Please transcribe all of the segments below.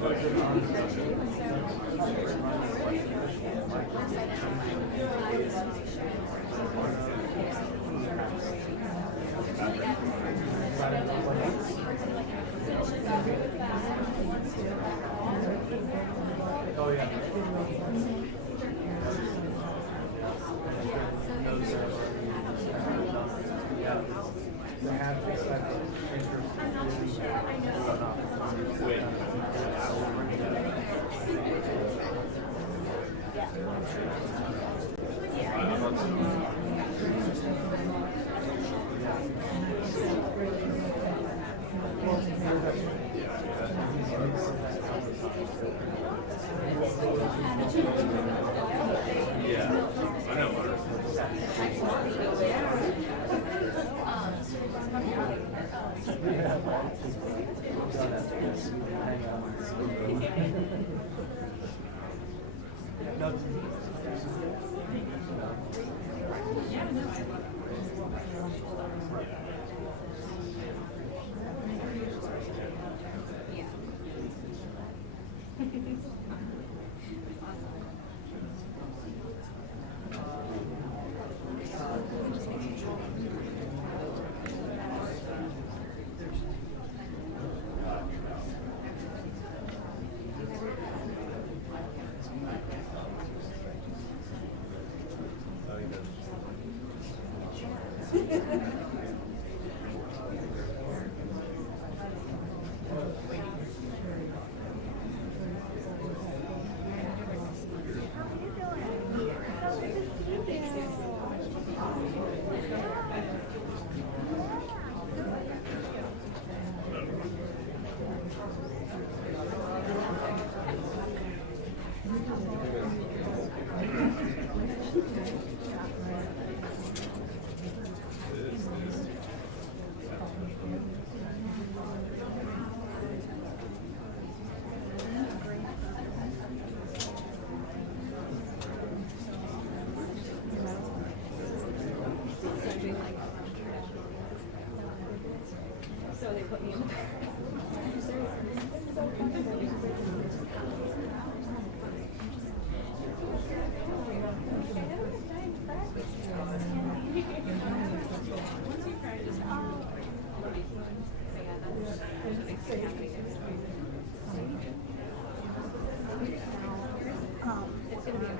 Oh yeah. They have this type of interest. So they put me in the it's going to be a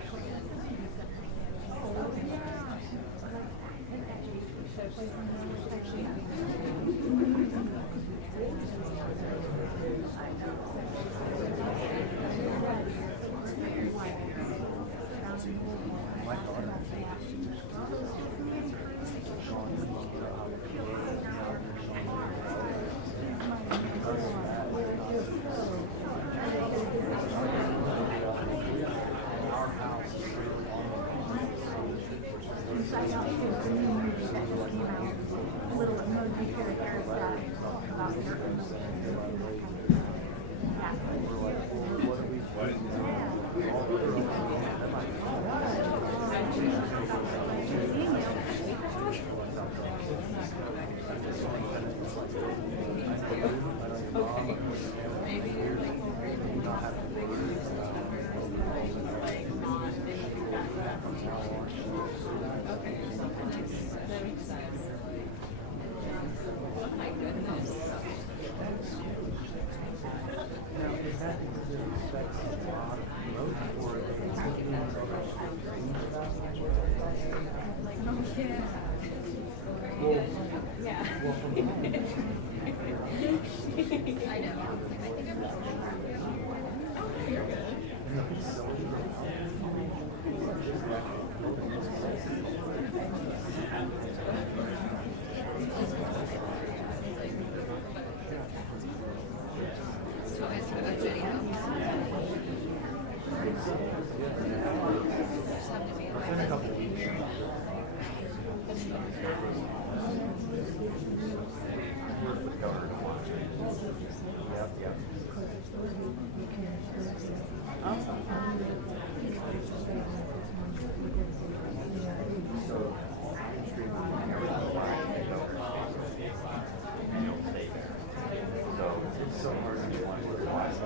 So it's so hard to get one to wise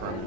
from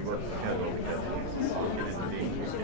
work schedule because he's looking into being used.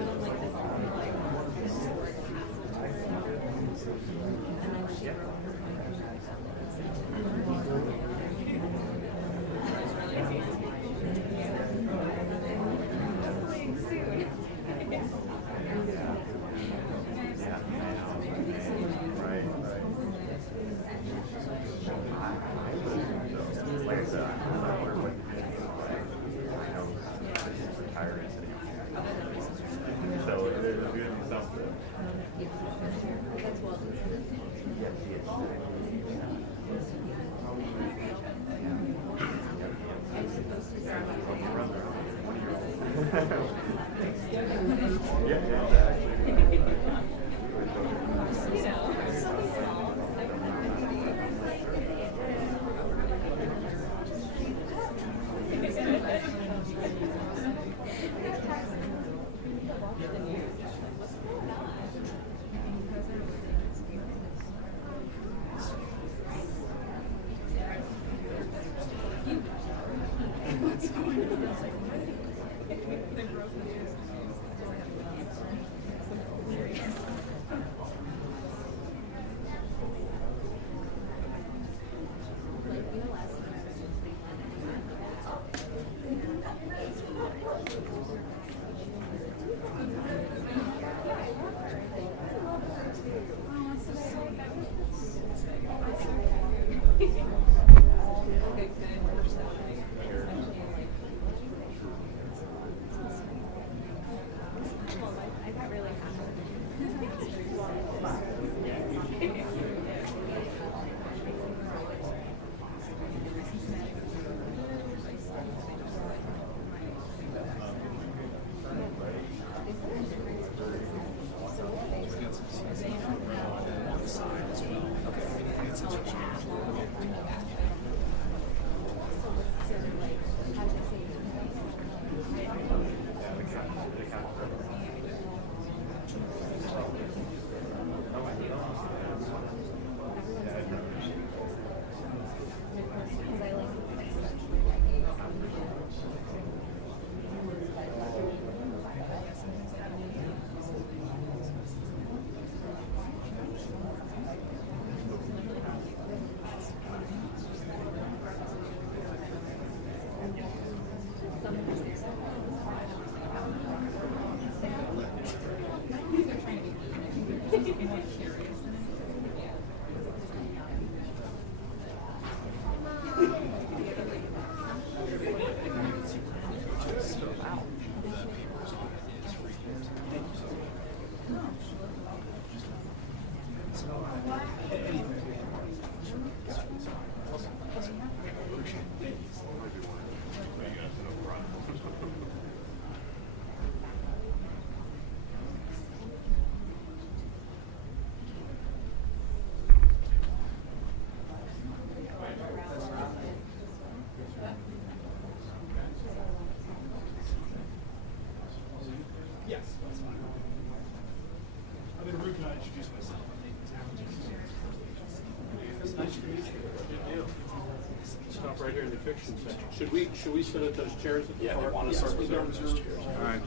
Stop right here in the fiction section. Should we sit at those chairs at the far? They want to start with those chairs. All right.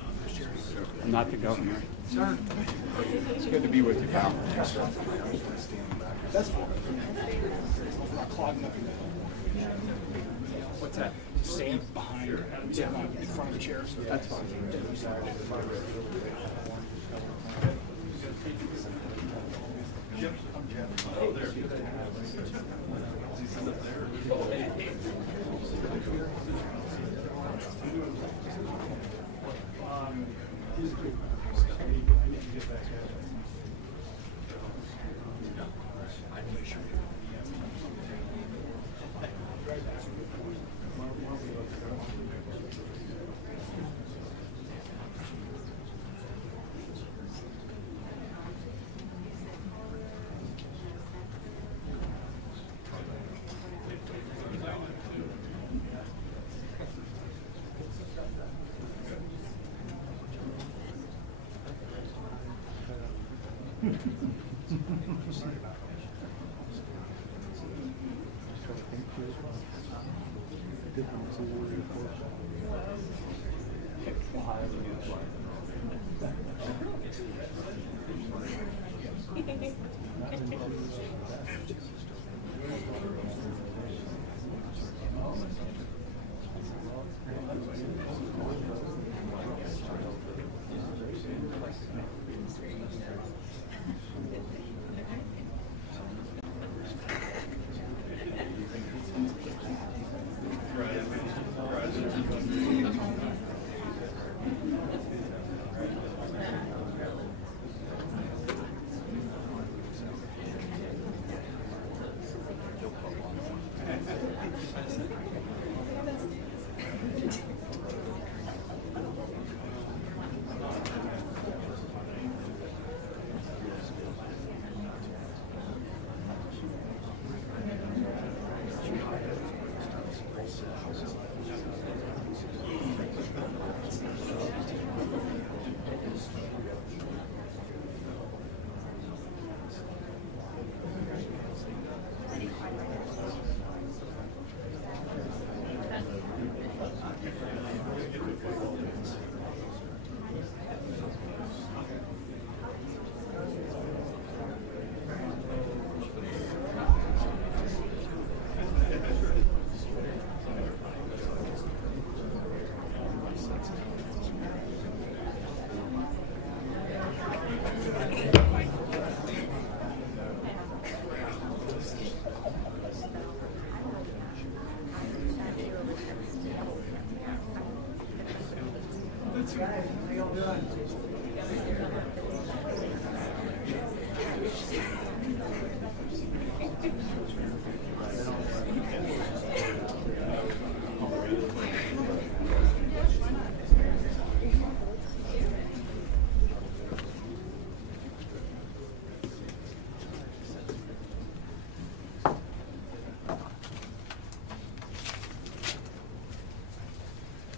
I'm not the governor. Sir. It's good to be with you, pal. That's fine. Not clogging up your What's that? stand behind, in front of the chairs. That's fine.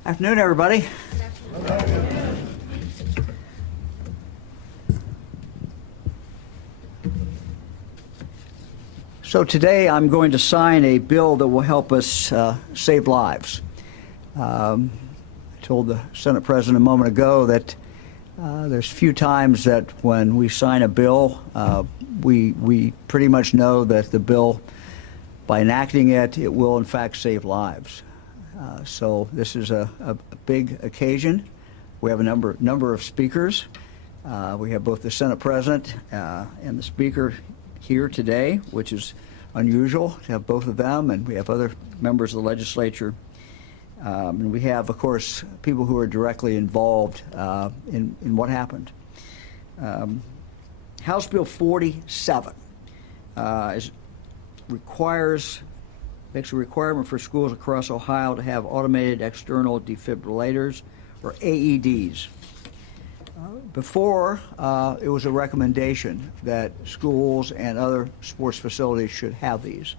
Afternoon, everybody. So today I'm going to sign a bill that will help us save lives. I told the Senate President a moment ago that there's few times that when we sign a bill, we pretty much know that the bill, by enacting it, it will in fact save lives. So this is a big occasion. We have a number of speakers. We have both the Senate President and the Speaker here today, which is unusual to have both of them, and we have other members of the legislature. And we have, of course, people who are directly involved in what happened. House Bill 47 makes a requirement for schools across Ohio to have automated external defibrillators, or AEDs. Before, it was a recommendation that schools and other sports facilities should have these.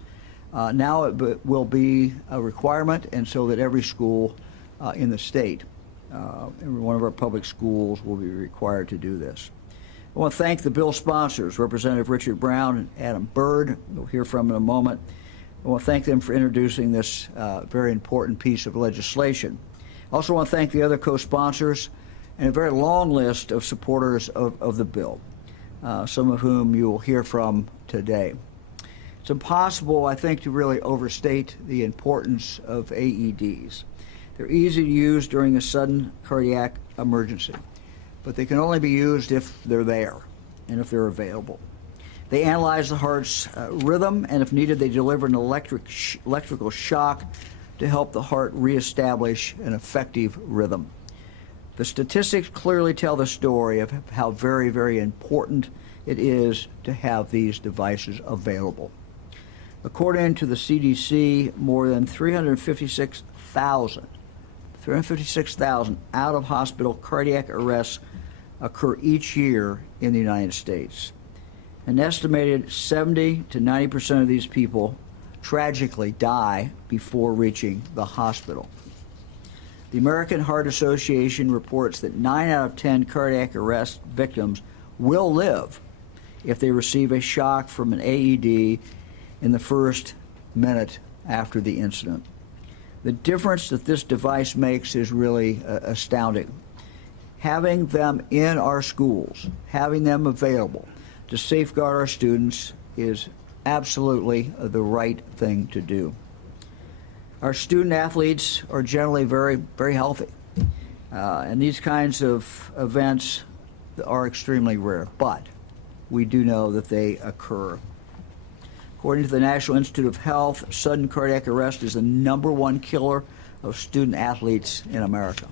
Now it will be a requirement, and so that every school in the state, every one of our public schools will be required to do this. I want to thank the bill sponsors, Representative Richard Brown and Adam Byrd, we'll hear from in a moment. I want to thank them for introducing this very important piece of legislation. I also want to thank the other co-sponsors and a very long list of supporters of the bill, some of whom you will hear from today. It's impossible, I think, to really overstate the importance of AEDs. They're easy to use during a sudden cardiac emergency, but they can only be used if they're there and if they're available. They analyze the heart's rhythm, and if needed, they deliver an electrical shock to help the heart reestablish an effective rhythm. The statistics clearly tell the story of how very, very important it is to have these devices available. According to the CDC, more than 356,000 out-of-hospital cardiac arrests occur each year in the United States. An estimated 70 to 90% of these people tragically die before reaching the hospital. The American Heart Association reports that 9 out of 10 cardiac arrest victims will live if they receive a shock from an AED in the first minute after the incident. The difference that this device makes is really astounding. Having them in our schools, having them available to safeguard our students is absolutely the right thing to do. Our student athletes are generally very, very healthy. And these kinds of events are extremely rare, but we do know that they occur. According to the National Institute of Health, sudden cardiac arrest is the #1 killer of student athletes in America.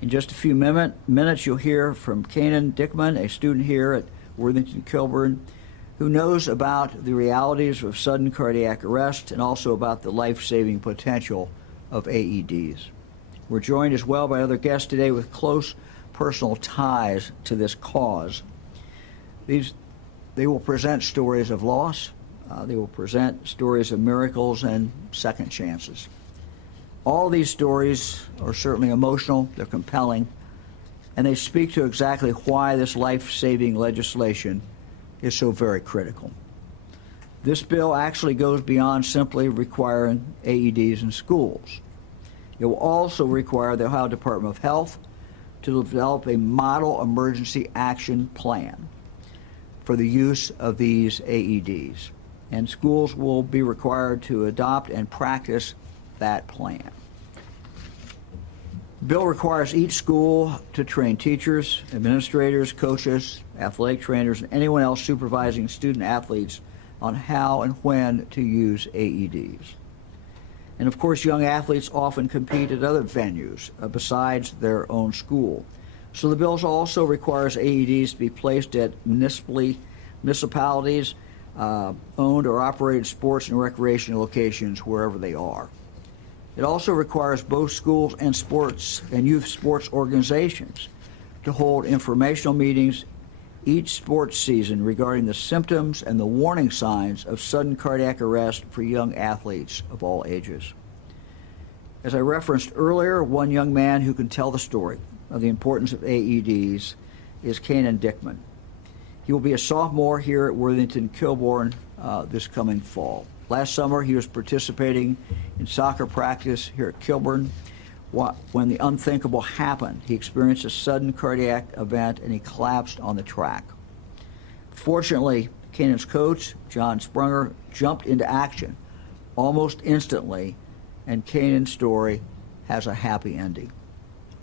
In just a few minutes, you'll hear from Kanan Dickman, a student here at Worthington Kilburn, who knows about the realities of sudden cardiac arrest and also about the life-saving potential of AEDs. We're joined as well by other guests today with close personal ties to this cause. They will present stories of loss. They will present stories of miracles and second chances. All these stories are certainly emotional, they're compelling, and they speak to exactly why this life-saving legislation is so very critical. This bill actually goes beyond simply requiring AEDs in schools. It will also require the Ohio Department of Health to develop a model emergency action plan for the use of these AEDs. And schools will be required to adopt and practice that plan. The bill requires each school to train teachers, administrators, coaches, athletic trainers, and anyone else supervising student athletes on how and when to use AEDs. And of course, young athletes often compete at other venues besides their own school. So the bill also requires AEDs to be placed at municipalities, owned or operated sports and recreation locations wherever they are. It also requires both schools and sports and youth sports organizations to hold informational meetings each sports season regarding the symptoms and the warning signs of sudden cardiac arrest for young athletes of all ages. As I referenced earlier, one young man who can tell the story of the importance of AEDs is Kanan Dickman. He will be a sophomore here at Worthington Kilburn this coming fall. Last summer, he was participating in soccer practice here at Kilburn when the unthinkable happened. He experienced a sudden cardiac event and he collapsed on the track. Fortunately, Kanan's coach, John Sprunger, jumped into action almost instantly, and Kanan's story has a happy ending.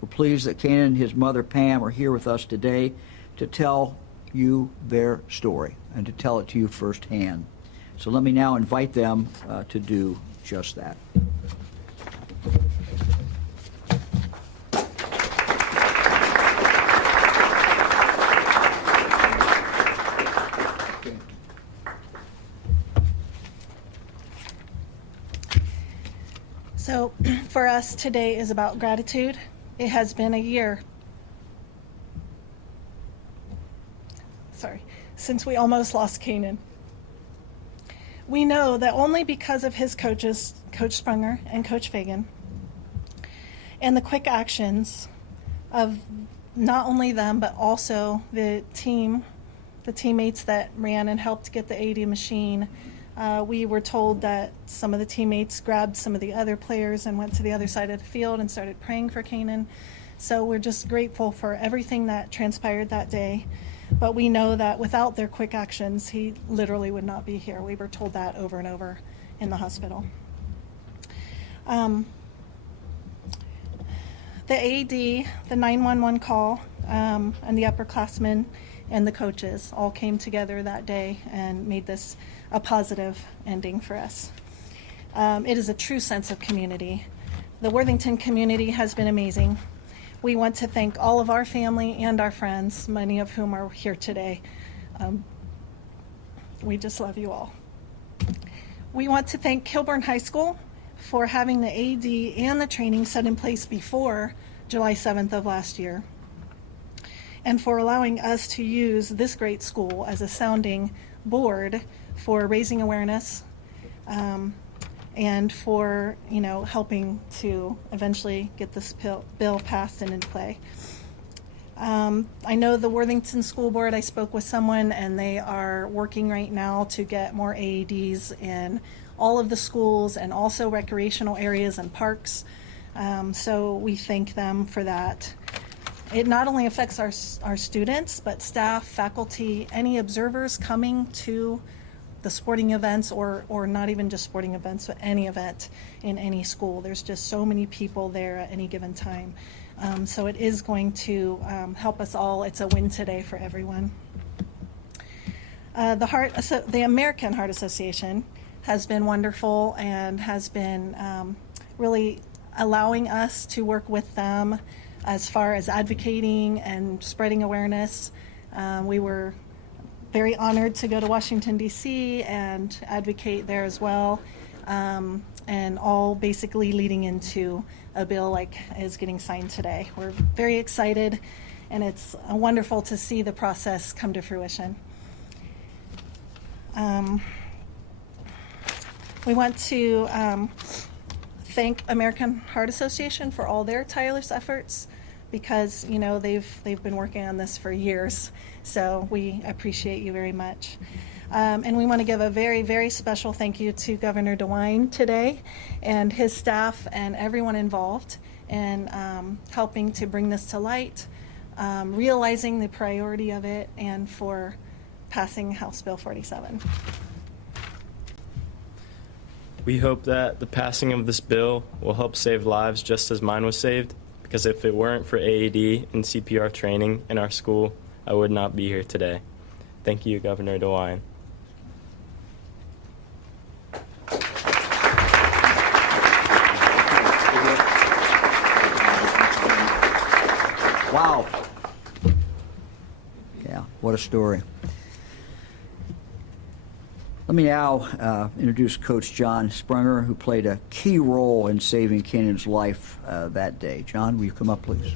We're pleased that Kanan and his mother, Pam, are here with us today to tell you their story and to tell it to you firsthand. So let me now invite them to do just that. So for us, today is about gratitude. It has been a year since we almost lost Kanan. We know that only because of his coaches, Coach Sprunger and Coach Fagan, and the quick actions of not only them, but also the teammates that ran and helped get the AED machine. We were told that some of the teammates grabbed some of the other players and went to the other side of the field and started praying for Kanan. So we're just grateful for everything that transpired that day. But we know that without their quick actions, he literally would not be here. We were told that over and over in the hospital. The AED, the 911 call, and the upperclassmen and the coaches all came together that day and made this a positive ending for us. It is a true sense of community. The Worthington community has been amazing. We want to thank all of our family and our friends, many of whom are here today. We just love you all. We want to thank Kilburn High School for having the AED and the training set in place before July 7th of last year, and for allowing us to use this great school as a sounding board for raising awareness and for helping to eventually get this bill passed and in play. I know the Worthington School Board, I spoke with someone, and they are working right now to get more AEDs in all of the schools and also recreational areas and parks. So we thank them for that. it not only affects our students, but staff, faculty, any observers coming to the sporting events, or not even just sporting events, but any event in any school. There's just so many people there at any given time. So it is going to help us all. It's a win today for everyone. The American Heart Association has been wonderful and has been really allowing us to work with them as far as advocating and spreading awareness. We were very honored to go to Washington, D.C. and advocate there as well, and all basically leading into a bill like is getting signed today. We're very excited, and it's wonderful to see the process come to fruition. We want to thank American Heart Association for all their tireless efforts, because they've been working on this for years. So we appreciate you very much. And we want to give a very, very special thank you to Governor DeWine today and his staff and everyone involved in helping to bring this to light, realizing the priority of it, and for passing House Bill 47. We hope that the passing of this bill will help save lives just as mine was saved, because if it weren't for AED and CPR training in our school, I would not be here today. Thank you, Governor DeWine. Wow. Yeah, what a story. Let me now introduce Coach John Sprunger, who played a key role in saving Canaan's life that day. John, will you come up, please?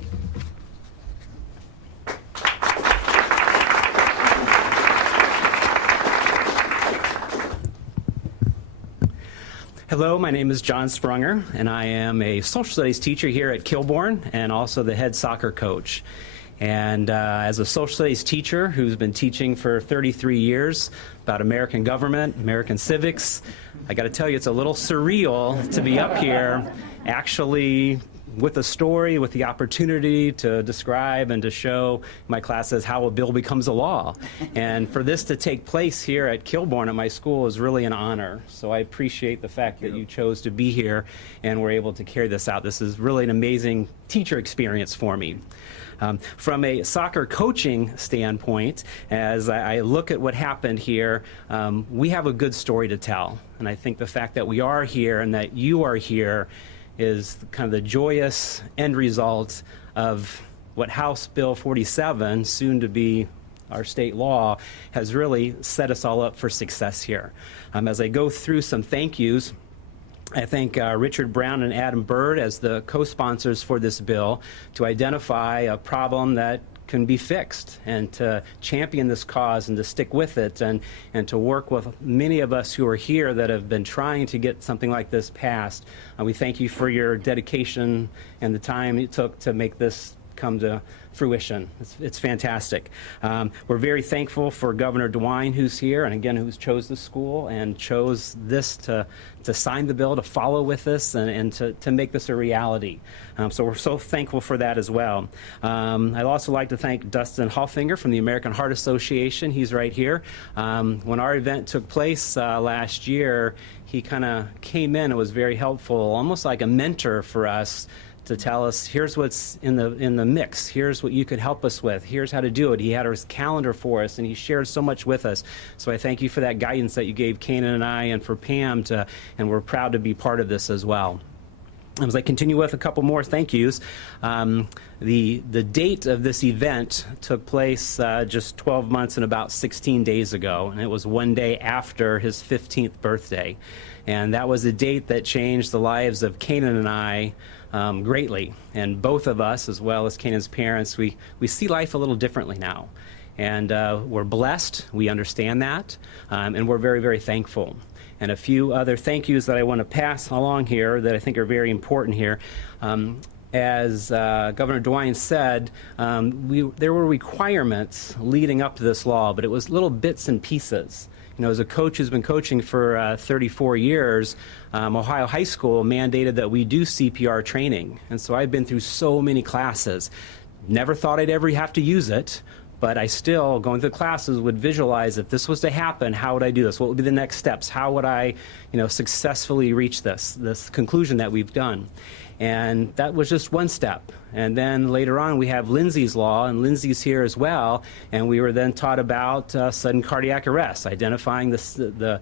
Hello, my name is John Sprunger, and I am a social studies teacher here at Kilbourne and also the head soccer coach. And as a social studies teacher who's been teaching for 33 years about American government, American civics, I got to tell you, it's a little surreal to be up here actually with a story, with the opportunity to describe and to show my classes how a bill becomes a law. And for this to take place here at Kilbourne at my school is really an honor. So I appreciate the fact that you chose to be here and were able to carry this out. This is really an amazing teacher experience for me. From a soccer coaching standpoint, as I look at what happened here, we have a good story to tell. And I think the fact that we are here and that you are here is kind of the joyous end result of what House Bill 47, soon to be our state law, has really set us all up for success here. As I go through some thank yous, I thank Richard Brown and Adam Bird as the co-sponsors for this bill to identify a problem that can be fixed, and to champion this cause and to stick with it, and to work with many of us who are here that have been trying to get something like this passed. We thank you for your dedication and the time it took to make this come to fruition. It's fantastic. We're very thankful for Governor DeWine, who's here, and again, who's chose the school and chose this to sign the bill, to follow with this, and to make this a reality. So we're so thankful for that as well. I'd also like to thank Dustin Hoffinger from the American Heart Association. He's right here. When our event took place last year, he kind of came in and was very helpful, almost like a mentor for us, to tell us, here's what's in the mix, here's what you could help us with, here's how to do it. He had his calendar for us, and he shared so much with us. So I thank you for that guidance that you gave Kanan and I, and for Pam, and we're proud to be part of this as well. As I continue with a couple more thank yous, the date of this event took place just 12 months and about 16 days ago, and it was one day after his 15th birthday. And that was a date that changed the lives of Kanan and I greatly. And both of us, as well as Kanan's parents, we see life a little differently now. And we're blessed, we understand that, and we're very, very thankful. And a few other thank yous that I want to pass along here that I think are very important here. As Governor DeWine said, there were requirements leading up to this law, but it was little bits and pieces. You know, as a coach who's been coaching for 34 years, Ohio High School mandated that we do CPR training. And so I've been through so many classes, Never thought I'd ever have to use it, but I still, going through classes, would visualize if this was to happen, how would I do this? What would be the next steps? How would I, successfully reach this conclusion that we've done? And that was just one step. And then later on, we have Lindsay's Law, and Lindsay's here as well. And we were then taught about sudden cardiac arrest, identifying the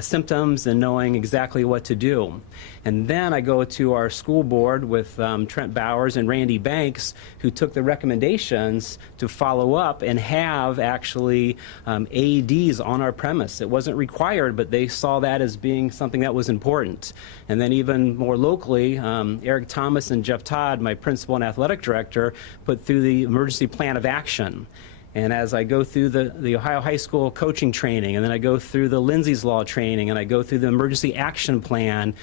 symptoms and knowing exactly what to do. And then I go to our school board with Trent Bowers and Randy Banks, who took the recommendations to follow up and have actually AEDs on our premise. It wasn't required, but they saw that as being something that was important. And then even more locally, Eric Thomas and Jeff Todd, my principal and athletic director, put through the emergency plan of action. And as I go through the Ohio High School coaching training, and then I go through the Lindsay's Law training, and I go through the emergency action plan,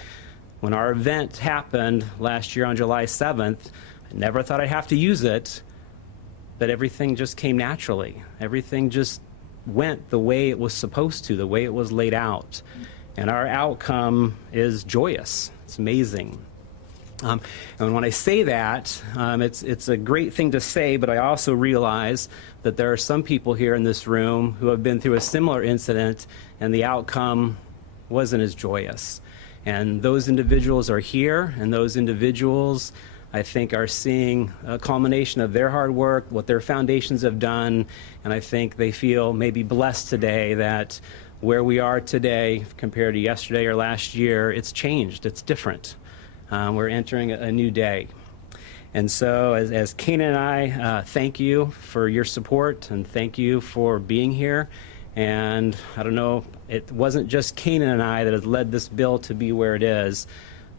when our event happened last year on July 7th, I never thought I'd have to use it, but everything just came naturally. Everything just went the way it was supposed to, the way it was laid out. And our outcome is joyous. It's amazing. And when I say that, it's a great thing to say, but I also realize that there are some people here in this room who have been through a similar incident, and the outcome wasn't as joyous. And those individuals are here, and those individuals, I think, are seeing a culmination of their hard work, what their foundations have done, and I think they feel maybe blessed today that where we are today compared to yesterday or last year, it's changed, it's different. We're entering a new day. And so as Kanan and I thank you for your support, and thank you for being here. And I don't know, it wasn't just Kanan and I that has led this bill to be where it is,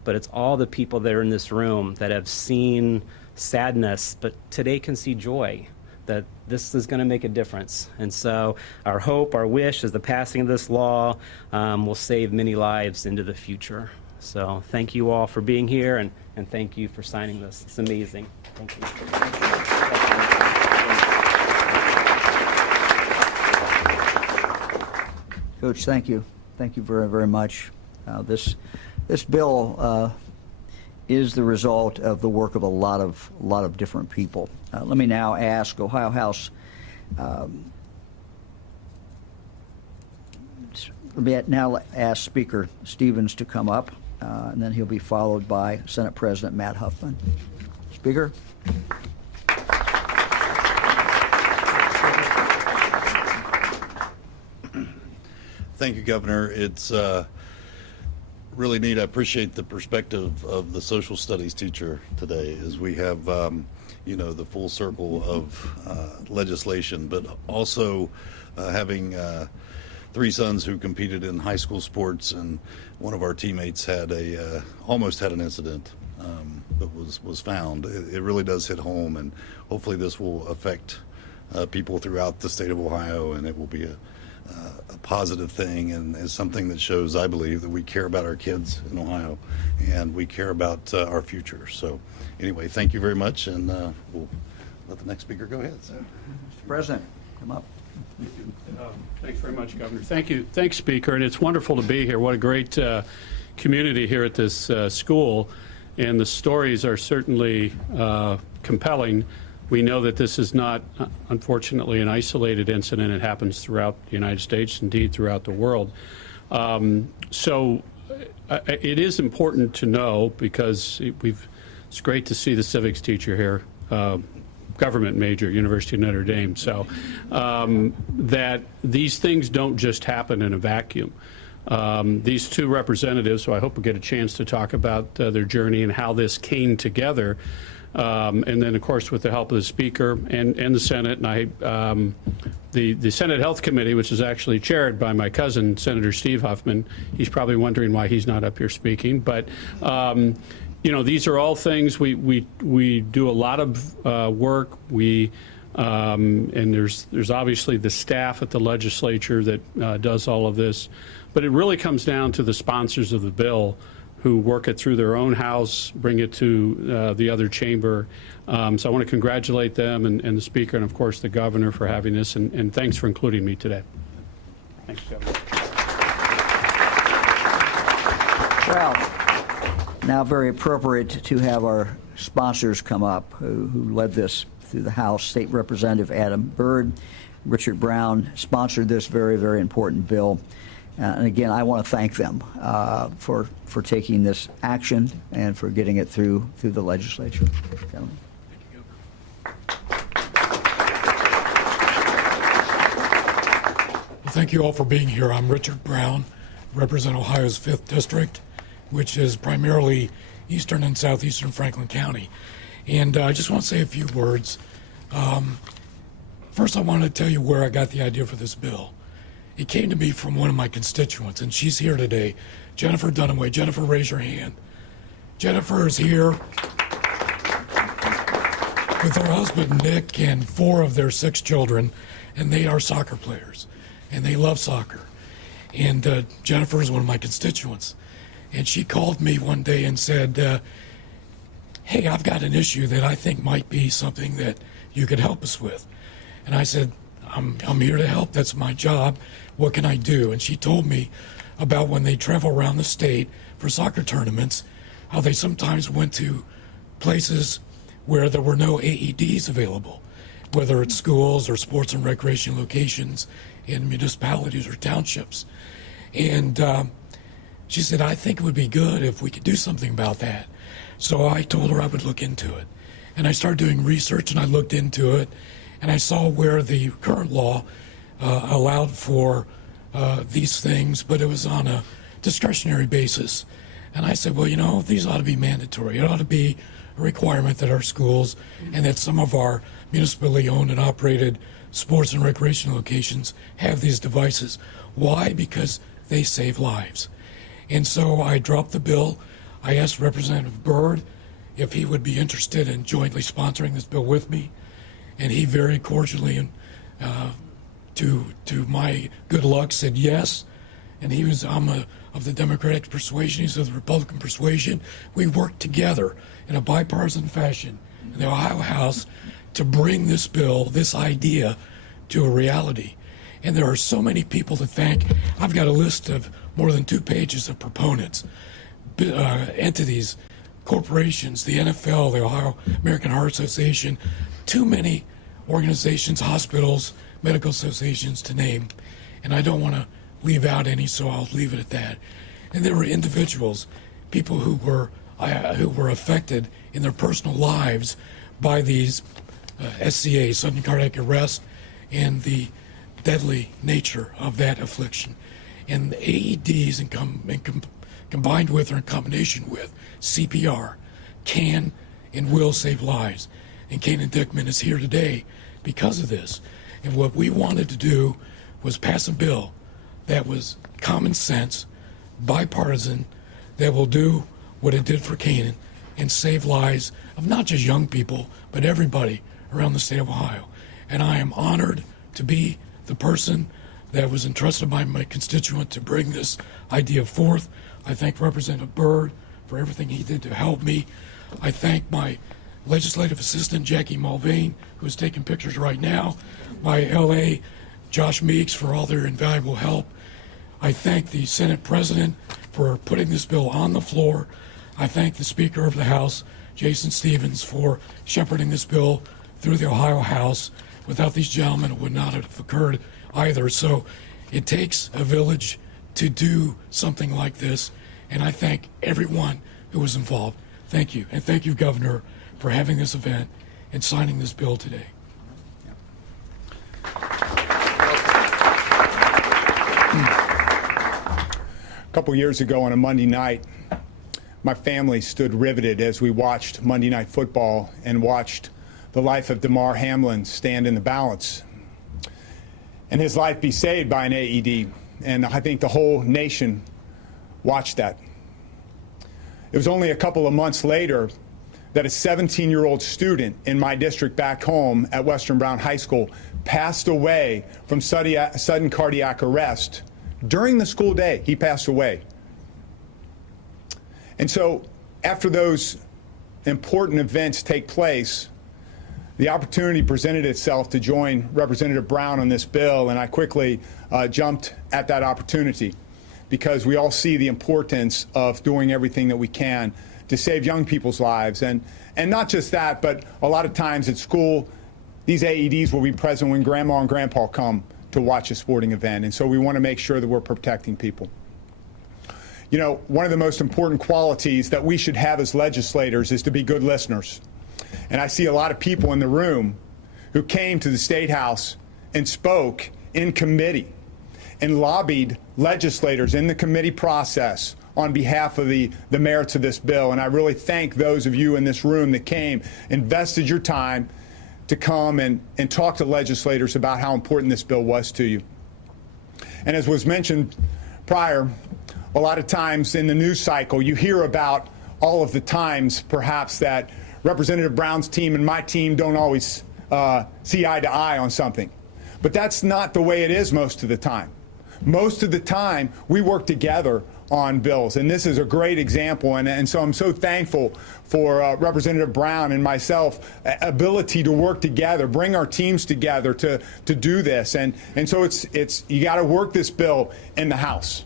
but it's all the people that are in this room that have seen sadness, but today can see joy, that this is going to make a difference. And so our hope, our wish is the passing of this law will save many lives into the future. So thank you all for being here, and thank you for signing this. It's amazing. Thank you. Coach, thank you. Thank you very, very much. This bill is the result of the work of a lot of different people. Let me now ask Ohio House. Let me now ask Speaker Stevens to come up, and then he'll be followed by Senate President Matt Huffman. Speaker. Thank you, Governor. It's really neat. I appreciate the perspective of the social studies teacher today, as we have, the full circle of legislation, but also having three sons who competed in high school sports, and one of our teammates had almost had an incident, but was found. It really does hit home, and hopefully this will affect people throughout the state of Ohio, and it will be a positive thing, and is something that shows, I believe, that we care about our kids in Ohio, and we care about our future. So anyway, thank you very much, and we'll let the next speaker go ahead. So. Mr. President, come up. Thanks very much, Governor. Thank you. Thanks, Speaker. And it's wonderful to be here. What a great community here at this school. And the stories are certainly compelling. We know that this is not, unfortunately, an isolated incident. It happens throughout the United States, indeed throughout the world. So it is important to know, because it's great to see the civics teacher here, government major, University of Notre Dame, so that these things don't just happen in a vacuum. These two representatives, so I hope we'll get a chance to talk about their journey and how this came together. And then, of course, with the help of the Speaker and the Senate, and the Senate Health Committee, which is actually chaired by my cousin, Senator Steve Huffman. He's probably wondering why he's not up here speaking. But, these are all things we do a lot of work. And there's obviously the staff at the legislature that does all of this. But it really comes down to the sponsors of the bill, who work it through their own house, bring it to the other chamber. So I want to congratulate them and the Speaker, and of course the Governor, for having this, and thanks for including me today. Thanks, Governor. Well, now very appropriate to have our sponsors come up who led this through the House. State Representative Adam Byrd, Richard Brown sponsored this very, very important bill. And again, I want to thank them for taking this action and for getting it through the legislature. Gentlemen. Well, thank you all for being here. I'm Richard Brown, represent Ohio's 5th District, which is primarily eastern and southeastern Franklin County. And I just want to say a few words. First, I wanted to tell you where I got the idea for this bill. It came to me from one of my constituents, and she's here today, Jennifer Dunaway. Jennifer, raise your hand. Jennifer is here with her husband, Nick, and 4 of their 6 children, and they are soccer players, and they love soccer. And Jennifer is one of my constituents. And she called me one day and said, hey, I've got an issue that I think might be something that you could help us with. And I said, I'm here to help. That's my job. What can I do? And she told me about when they travel around the state for soccer tournaments, how they sometimes went to places where there were no AEDs available, whether it's schools or sports and recreation locations in municipalities or townships. And she said, I think it would be good if we could do something about that. So I told her I would look into it. And I started doing research, and I looked into it, and I saw where the current law allowed for these things, but it was on a discretionary basis. And I said, well, you know, these ought to be mandatory. It ought to be a requirement that our schools and that some of our municipally owned and operated sports and recreation locations have these devices. Why? Because they save lives. And so I dropped the bill. I asked Representative Byrd if he would be interested in jointly sponsoring this bill with me, and he very cordially, to my good luck, said yes. And I'm of the Democratic persuasion, he's of the Republican persuasion. We worked together in a bipartisan fashion in the Ohio House to bring this bill, this idea, to a reality. And there are so many people to thank. I've got a list of more than 2 pages of proponents, entities, corporations, the NFL, the Ohio American Heart Association, too many organizations, hospitals, medical associations to name. And I don't want to leave out any, so I'll leave it at that. And there were individuals, people who were affected in their personal lives by these SCA, sudden cardiac arrest, and the deadly nature of that affliction. And the AEDs combined with or in combination with CPR can and will save lives. And Kanan Dickman is here today because of this. And what we wanted to do was pass a bill that was common sense, bipartisan, that will do what it did for Kanan and save lives of not just young people, but everybody around the state of Ohio. And I am honored to be the person that was entrusted by my constituent to bring this idea forth. I thank Representative Byrd for everything he did to help me. I thank my legislative assistant, Jackie Mulvane, who's taking pictures right now, my LA, Josh Meeks, for all their invaluable help. I thank the Senate President for putting this bill on the floor. I thank the Speaker of the House, Jason Stevens, for shepherding this bill through the Ohio House. Without these gentlemen, it would not have occurred either. So it takes a village to do something like this, and I thank everyone who was involved. Thank you, and thank you, Governor, for having this event and signing this bill today. A couple years ago on a Monday night, my family stood riveted as we watched Monday Night Football and watched the life of Damar Hamlin stand in the balance and his life be saved by an AED. And I think the whole nation watched that. It was only a couple of months later that a 17-year-old student in my district back home at Western Brown High School passed away from sudden cardiac arrest. During the school day, he passed away. And so after those important events take place, the opportunity presented itself to join Representative Brown on this bill, and I quickly jumped at that opportunity because we all see the importance of doing everything that we can to save young people's lives. And not just that, but a lot of times at school, these AEDs will be present when grandma and grandpa come to watch a sporting event. And so we want to make sure that we're protecting people. You know, one of the most important qualities that we should have as legislators is to be good listeners. And I see a lot of people in the room who came to the State House and spoke in committee and lobbied legislators in the committee process on behalf of the merits of this bill. And I really thank those of you in this room that came, invested your time to come and talk to legislators about how important this bill was to you. And as was mentioned prior, a lot of times in the news cycle, you hear about all of the times perhaps that Representative Brown's team and my team don't always see eye to eye on something. But that's not the way it is most of the time. Most of the time, we work together on bills, and this is a great example, and so I'm so thankful for Representative Brown and myself ability to work together, bring our teams together to do this, and so it's you got to work this bill in the House.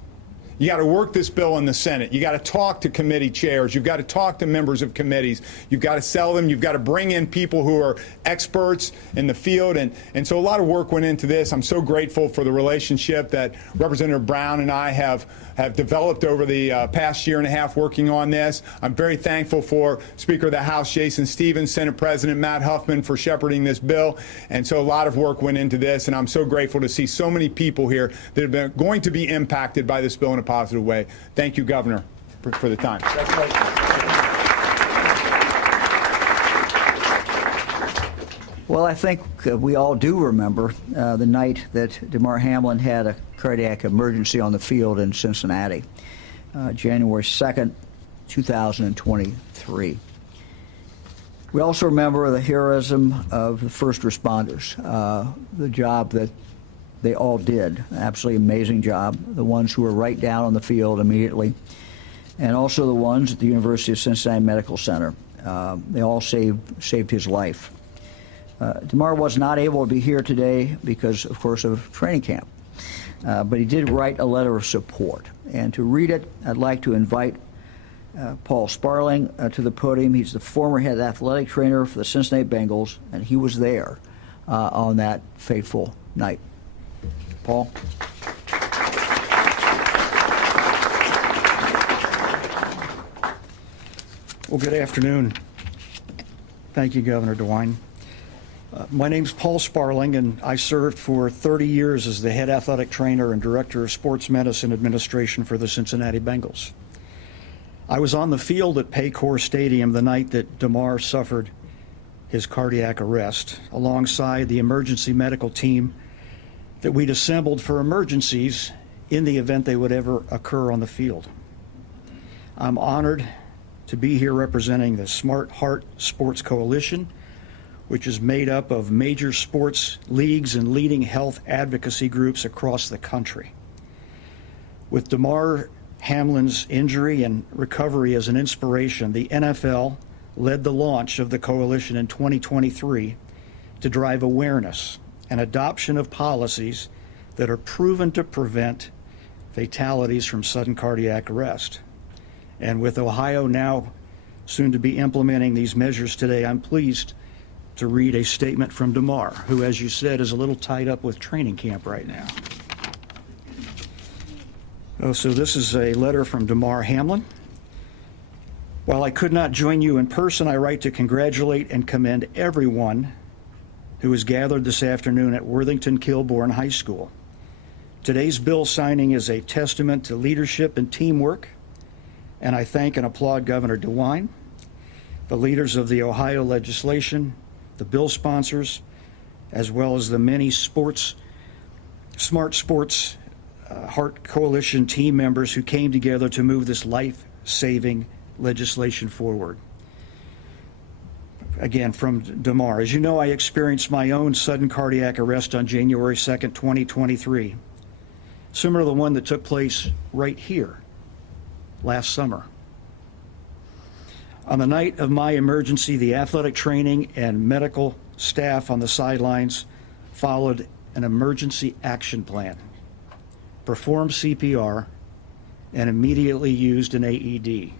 You got to work this bill in the Senate. You got to talk to committee chairs. You've got to talk to members of committees. You've got to sell them. You've got to bring in people who are experts in the field. And so a lot of work went into this. I'm so grateful for the relationship that Representative Brown and I have developed over the past year and a half working on this. I'm very thankful for Speaker of the House Jason Stevens, Senate President Matt Huffman for shepherding this bill. And so a lot of work went into this. And I'm so grateful to see so many people here that have been going to be impacted by this bill in a positive way. Thank you, Governor, for the time. Well, I think we all do remember the night that DeMar Hamlin had a cardiac emergency on the field in Cincinnati, January 2nd, 2023. We also remember the heroism of the first responders, the job that they all did, an absolutely amazing job, the ones who were right down on the field immediately, and also the ones at the University of Cincinnati Medical Center. They all saved his life. DeMar was not able to be here today because, of course, of training camp, but he did write a letter of support. And to read it, I'd like to invite Paul Sparling to the podium. He's the former head athletic trainer for the Cincinnati Bengals, and he was there on that fateful night. Paul? Well, good afternoon. Thank you, Governor DeWine. My name's Paul Sparling, and I served for 30 years as the head athletic trainer and director of sports medicine administration for the Cincinnati Bengals. I was on the field at Paycor Stadium the night that DeMar suffered his cardiac arrest, alongside the emergency medical team that we'd assembled for emergencies in the event they would ever occur on the field. I'm honored to be here representing the Smart Heart Sports Coalition, which is made up of major sports leagues and leading health advocacy groups across the country. With DeMar Hamlin's injury and recovery as an inspiration, the NFL led the launch of the coalition in 2023 to drive awareness and adoption of policies that are proven to prevent fatalities from sudden cardiac arrest. And with Ohio now soon to be implementing these measures today, I'm pleased to read a statement from DeMar, who, as you said, is a little tied up with training camp right now. So this is a letter from DeMar Hamlin. While I could not join you in person, I write to congratulate and commend everyone who is gathered this afternoon at Worthington Kilbourne High School. Today's bill signing is a testament to leadership and teamwork, and I thank and applaud Governor DeWine, the leaders of the Ohio legislation, the bill sponsors, as well as the many Smart Sports Heart Coalition team members who came together to move this life-saving legislation forward. Again, from DeMar. As you know, I experienced my own sudden cardiac arrest on January 2nd, 2023, similar to the one that took place right here last summer. On the night of my emergency, the athletic training and medical staff on the sidelines followed an emergency action plan, performed CPR, and immediately used an AED.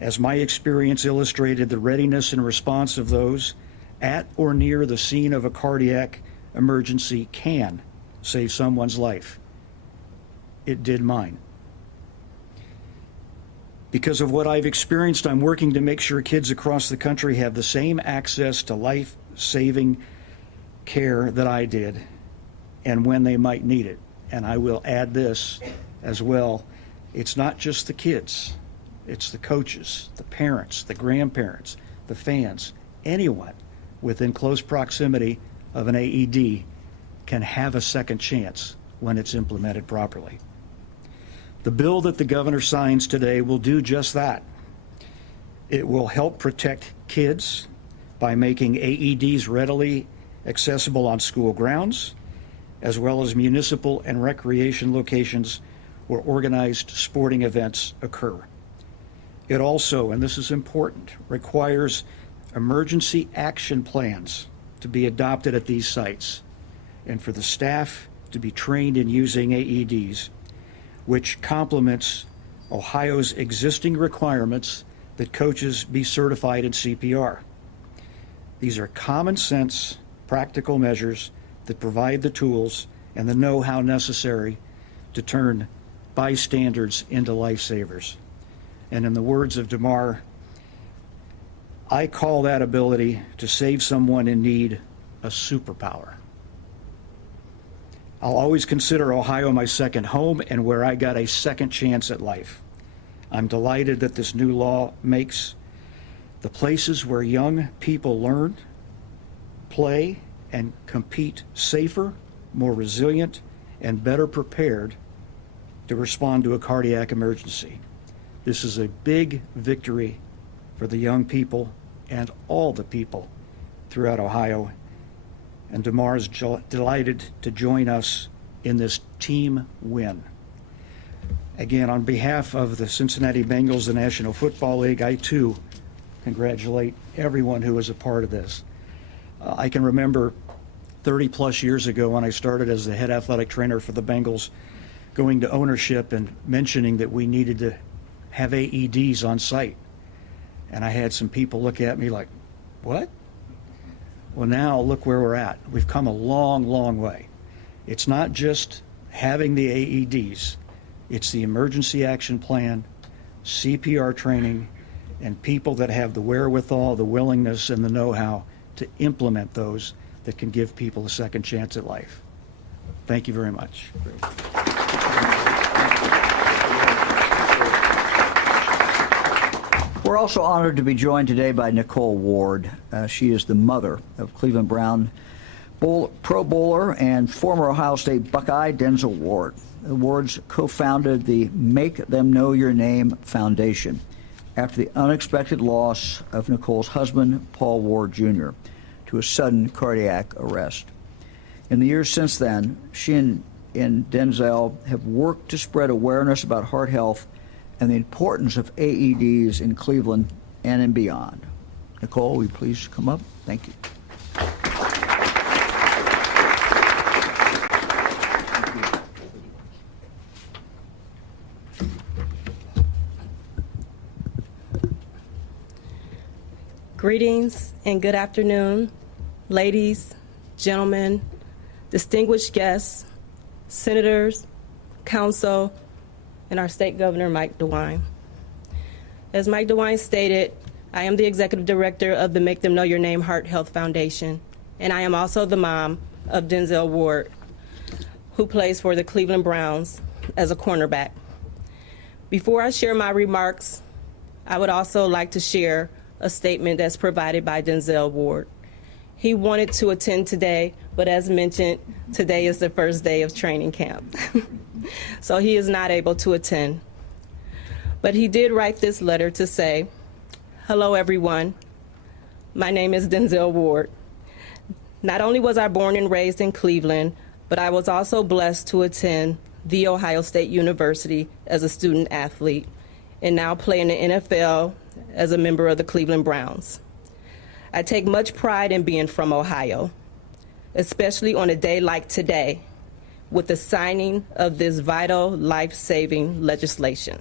as my experience illustrated, the readiness and response of those at or near the scene of a cardiac emergency can save someone's life. It did mine. Because of what I've experienced, I'm working to make sure kids across the country have the same access to life-saving care that I did and when they might need it. And I will add this as well. It's not just the kids. It's the coaches, the parents, the grandparents, the fans. Anyone within close proximity of an AED can have a second chance when it's implemented properly. The bill that the governor signs today will do just that. It will help protect kids by making AEDs readily accessible on school grounds, as well as municipal and recreation locations where organized sporting events occur. It also, and this is important, requires emergency action plans to be adopted at these sites and for the staff to be trained in using AEDs, which complements Ohio's existing requirements that coaches be certified in CPR. These are common sense, practical measures that provide the tools and the know-how necessary to turn bystanders into lifesavers. And in the words of DeMar, I call that ability to save someone in need a superpower. I'll always consider Ohio my second home and where I got a second chance at life. I'm delighted that this new law makes the places where young people learn, play, and compete safer, more resilient, and better prepared to respond to a cardiac emergency. This is a big victory for the young people and all the people throughout Ohio. And DeMar is delighted to join us in this team win. Again, on behalf of the Cincinnati Bengals, the National Football League, I too congratulate everyone who was a part of this. I can remember 30 plus years ago when I started as the head athletic trainer for the Bengals, going to ownership and mentioning that we needed to have AEDs on site. And I had some people look at me like, what? Well, now look where we're at. We've come a long, long way. It's not just having the AEDs. It's the emergency action plan, CPR training, and people that have the wherewithal, the willingness, and the know-how to implement those that can give people a second chance at life. Thank you very much. We're also honored to be joined today by Nicole Ward. She is the mother of Cleveland Brown Pro Bowler and former Ohio State Buckeye Denzel Ward. The Wards co-founded the Make Them Know Your Name Foundation after the unexpected loss of Nicole's husband, Paul Ward Jr., to a sudden cardiac arrest. In the years since then, she and Denzel have worked to spread awareness about heart health and the importance of AEDs in Cleveland and in beyond. Nicole, will you please come up? Thank you. Greetings and good afternoon, ladies, gentlemen, distinguished guests, senators, council, and our state governor, Mike DeWine. As Mike DeWine stated, I am the executive director of the Make Them Know Your Name Heart Health Foundation, and I am also the mom of Denzel Ward, who plays for the Cleveland Browns as a cornerback. Before I share my remarks, I would also like to share a statement that's provided by Denzel Ward. He wanted to attend today, but as mentioned, today is the first day of training camp. So he is not able to attend. But he did write this letter to say, "Hello everyone, my name is Denzel Ward. Not only was I born and raised in Cleveland, but I was also blessed to attend The Ohio State University as a student athlete and now play in the NFL as a member of the Cleveland Browns. I take much pride in being from Ohio, especially on a day like today with the signing of this vital life-saving legislation.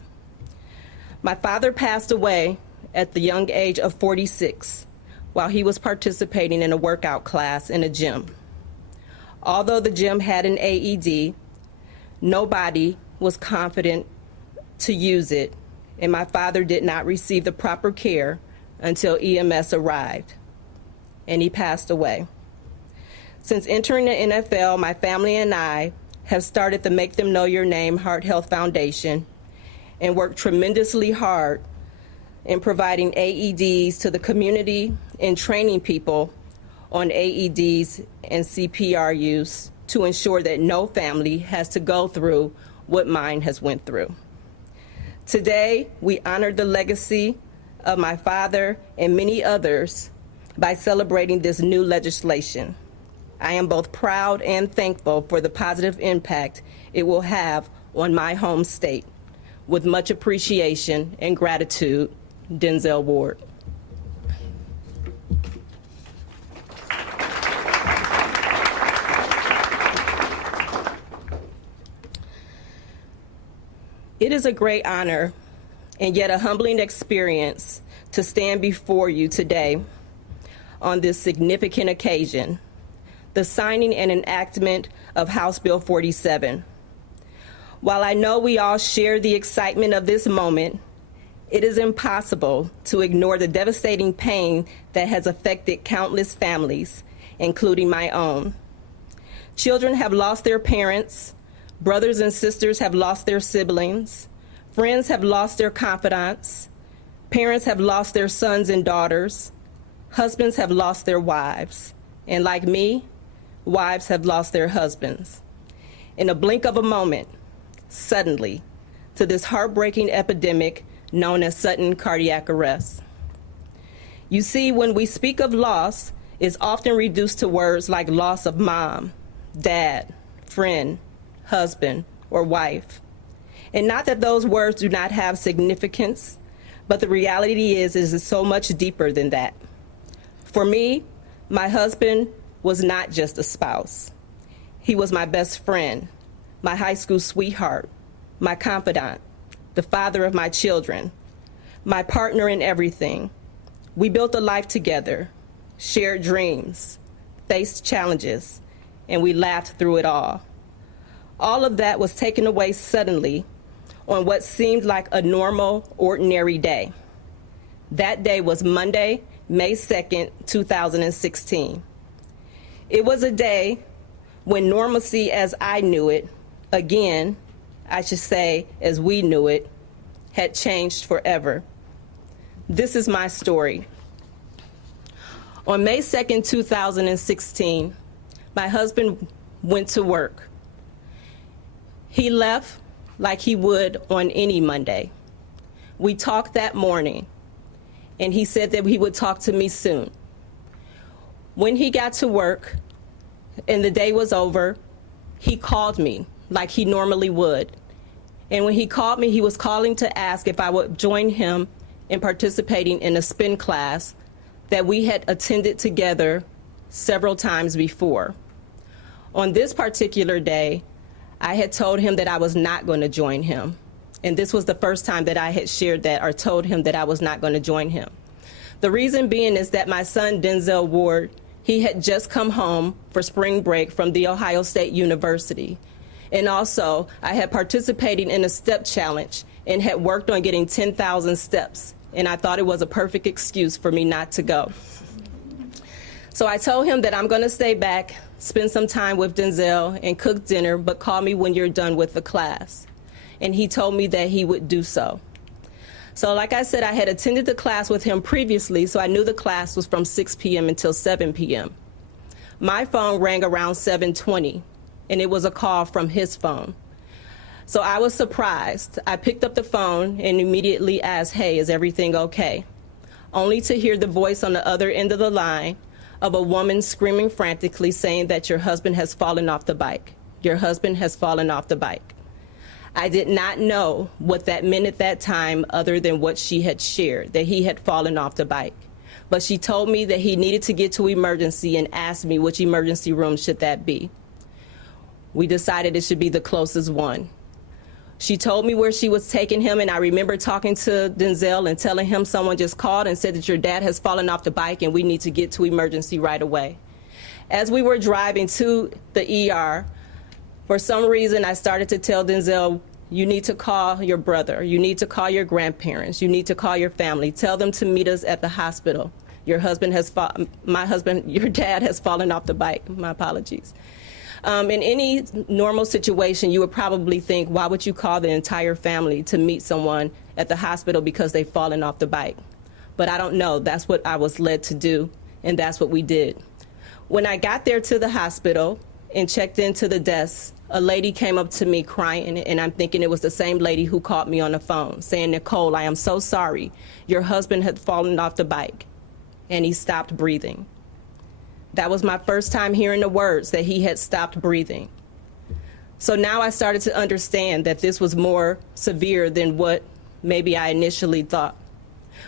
My father passed away at the young age of 46 while he was participating in a workout class in a gym. Although the gym had an AED, nobody was confident to use it, and my father did not receive the proper care until EMS arrived, and he passed away. Since entering the NFL, my family and I have started the Make Them Know Your Name Heart Health Foundation and worked tremendously hard in providing AEDs to the community and training people on AEDs and CPR use to ensure that no family has to go through what mine has went through. Today, we honor the legacy of my father and many others by celebrating this new legislation. I am both proud and thankful for the positive impact it will have on my home state. With much appreciation and gratitude, Denzel Ward. It is a great honor and yet a humbling experience to stand before you today on this significant occasion, the signing and enactment of House Bill 47. While I know we all share the excitement of this moment, it is impossible to ignore the devastating pain that has affected countless families, including my own. Children have lost their parents, brothers and sisters have lost their siblings, friends have lost their confidants, parents have lost their sons and daughters, husbands have lost their wives, and like me, wives have lost their husbands. In a blink of a moment, suddenly, to this heartbreaking epidemic known as sudden cardiac arrest. You see, when we speak of loss, it's often reduced to words like loss of mom, dad, friend, husband, or wife. And not that those words do not have significance, but the reality is it's so much deeper than that. For me, my husband was not just a spouse. He was my best friend, my high school sweetheart, my confidant, the father of my children, my partner in everything. We built a life together, shared dreams, faced challenges, and we laughed through it all. All of that was taken away suddenly on what seemed like a normal, ordinary day. That day was Monday, May 2nd, 2016. It was a day when normalcy as I knew it, again, I should say as we knew it, had changed forever. This is my story. On May 2nd, 2016, my husband went to work. He left like he would on any Monday. We talked that morning, and he said that he would talk to me soon. When he got to work and the day was over, he called me like he normally would. And when he called me, he was calling to ask if I would join him in participating in a spin class that we had attended together several times before. On this particular day, I had told him that I was not going to join him. And this was the first time that I had shared that or told him that I was not going to join him. The reason being is that my son, Denzel Ward, he had just come home for spring break from The Ohio State University. And also, I had participated in a step challenge and had worked on getting 10,000 steps. And I thought it was a perfect excuse for me not to go. So I told him that I'm going to stay back, spend some time with Denzel, and cook dinner, but call me when you're done with the class. And he told me that he would do so. So like I said, I had attended the class with him previously, so I knew the class was from 6 p.m. until 7 p.m. My phone rang around 7:20, and it was a call from his phone. So I was surprised. I picked up the phone and immediately asked, "Hey, is everything okay?" Only to hear the voice on the other end of the line of a woman screaming frantically saying that your husband has fallen off the bike. Your husband has fallen off the bike. I did not know what that meant at that time other than what she had shared, that he had fallen off the bike. But she told me that he needed to get to emergency and asked me which emergency room should that be. We decided it should be the closest one. She told me where she was taking him, and I remember talking to Denzel and telling him someone just called and said that your dad has fallen off the bike and we need to get to emergency right away. As we were driving to the ER, for some reason I started to tell Denzel, you need to call your brother, you need to call your grandparents, you need to call your family, tell them to meet us at the hospital. Your dad has fallen off the bike. My apologies. In any normal situation, you would probably think, why would you call the entire family to meet someone at the hospital because they've fallen off the bike? But I don't know. That's what I was led to do, and that's what we did. When I got there to the hospital and checked into the desk, a lady came up to me crying, and I'm thinking it was the same lady who called me on the phone, saying, Nicole, I am so sorry. Your husband had fallen off the bike, and he stopped breathing. That was my first time hearing the words that he had stopped breathing. So now I started to understand that this was more severe than what maybe I initially thought.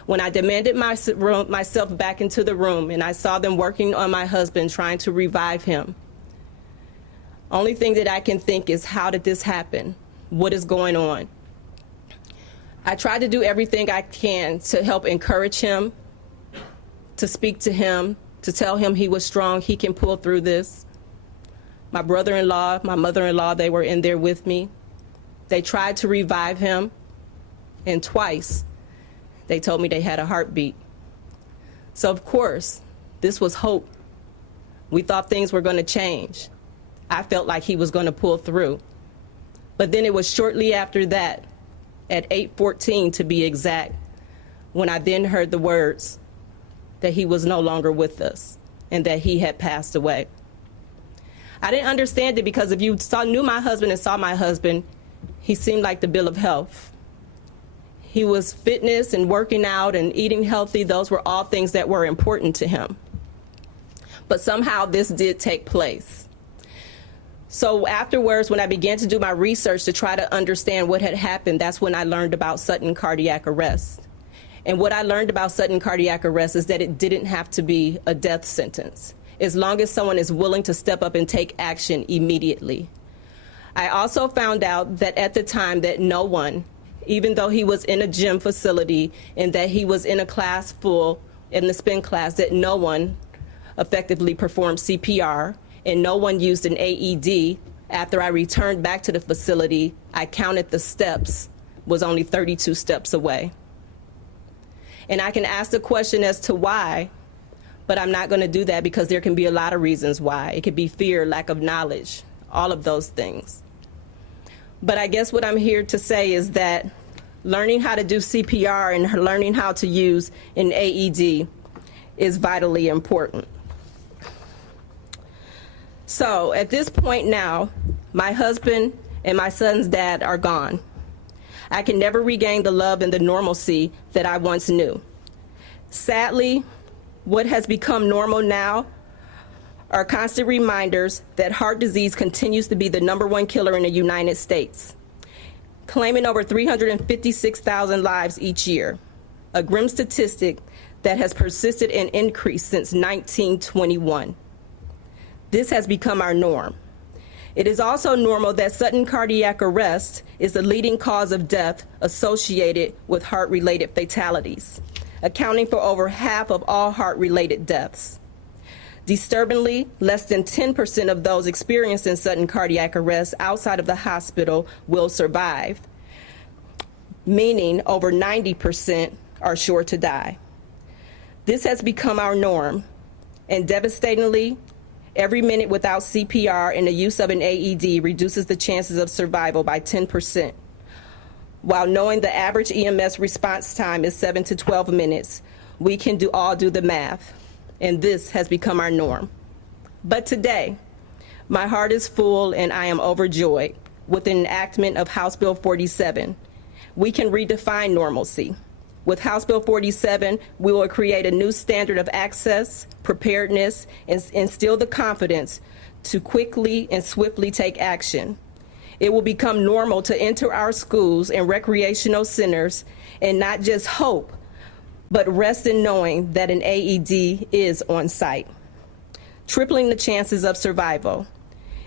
When I demanded myself back into the room and I saw them working on my husband, trying to revive him, only thing that I can think is, how did this happen? What is going on? I tried to do everything I can to help encourage him, to speak to him, to tell him he was strong, he can pull through this. My brother-in-law, my mother-in-law, they were in there with me. They tried to revive him, and twice they told me they had a heartbeat. So of course, this was hope. We thought things were going to change. I felt like he was going to pull through. But then it was shortly after that, at 8:14 to be exact, when I then heard the words that he was no longer with us and that he had passed away. I didn't understand it because if you knew my husband and saw my husband, he seemed like the bill of health. He was fitness and working out and eating healthy. Those were all things that were important to him. But somehow this did take place. So afterwards, when I began to do my research to try to understand what had happened, that's when I learned about sudden cardiac arrest. And what I learned about sudden cardiac arrest is that it didn't have to be a death sentence, as long as someone is willing to step up and take action immediately. I also found out that at the time that no one, even though he was in a gym facility and that he was in a class full, in the spin class, that no one effectively performed CPR and no one used an AED. After I returned back to the facility, I counted the steps, was only 32 steps away. And I can ask the question as to why, but I'm not going to do that because there can be a lot of reasons why. It could be fear, lack of knowledge, all of those things. But I guess what I'm here to say is that learning how to do CPR and learning how to use an AED is vitally important. So at this point now, my husband and my son's dad are gone. I can never regain the love and the normalcy that I once knew. Sadly, what has become normal now are constant reminders that heart disease continues to be the #1 killer in the United States, claiming over 356,000 lives each year, a grim statistic that has persisted and increased since 1921. This has become our norm. It is also normal that sudden cardiac arrest is the leading cause of death associated with heart-related fatalities, accounting for over half of all heart-related deaths. Disturbingly, less than 10% of those experiencing sudden cardiac arrest outside of the hospital will survive, meaning over 90% are sure to die. This has become our norm, and devastatingly, every minute without CPR and the use of an AED reduces the chances of survival by 10%. While knowing the average EMS response time is 7 to 12 minutes, we can all do the math, and this has become our norm. But today, my heart is full and I am overjoyed with the enactment of House Bill 47. We can redefine normalcy. With House Bill 47, we will create a new standard of access, preparedness, and instill the confidence to quickly and swiftly take action. It will become normal to enter our schools and recreational centers and not just hope, but rest in knowing that an AED is on site, tripling the chances of survival.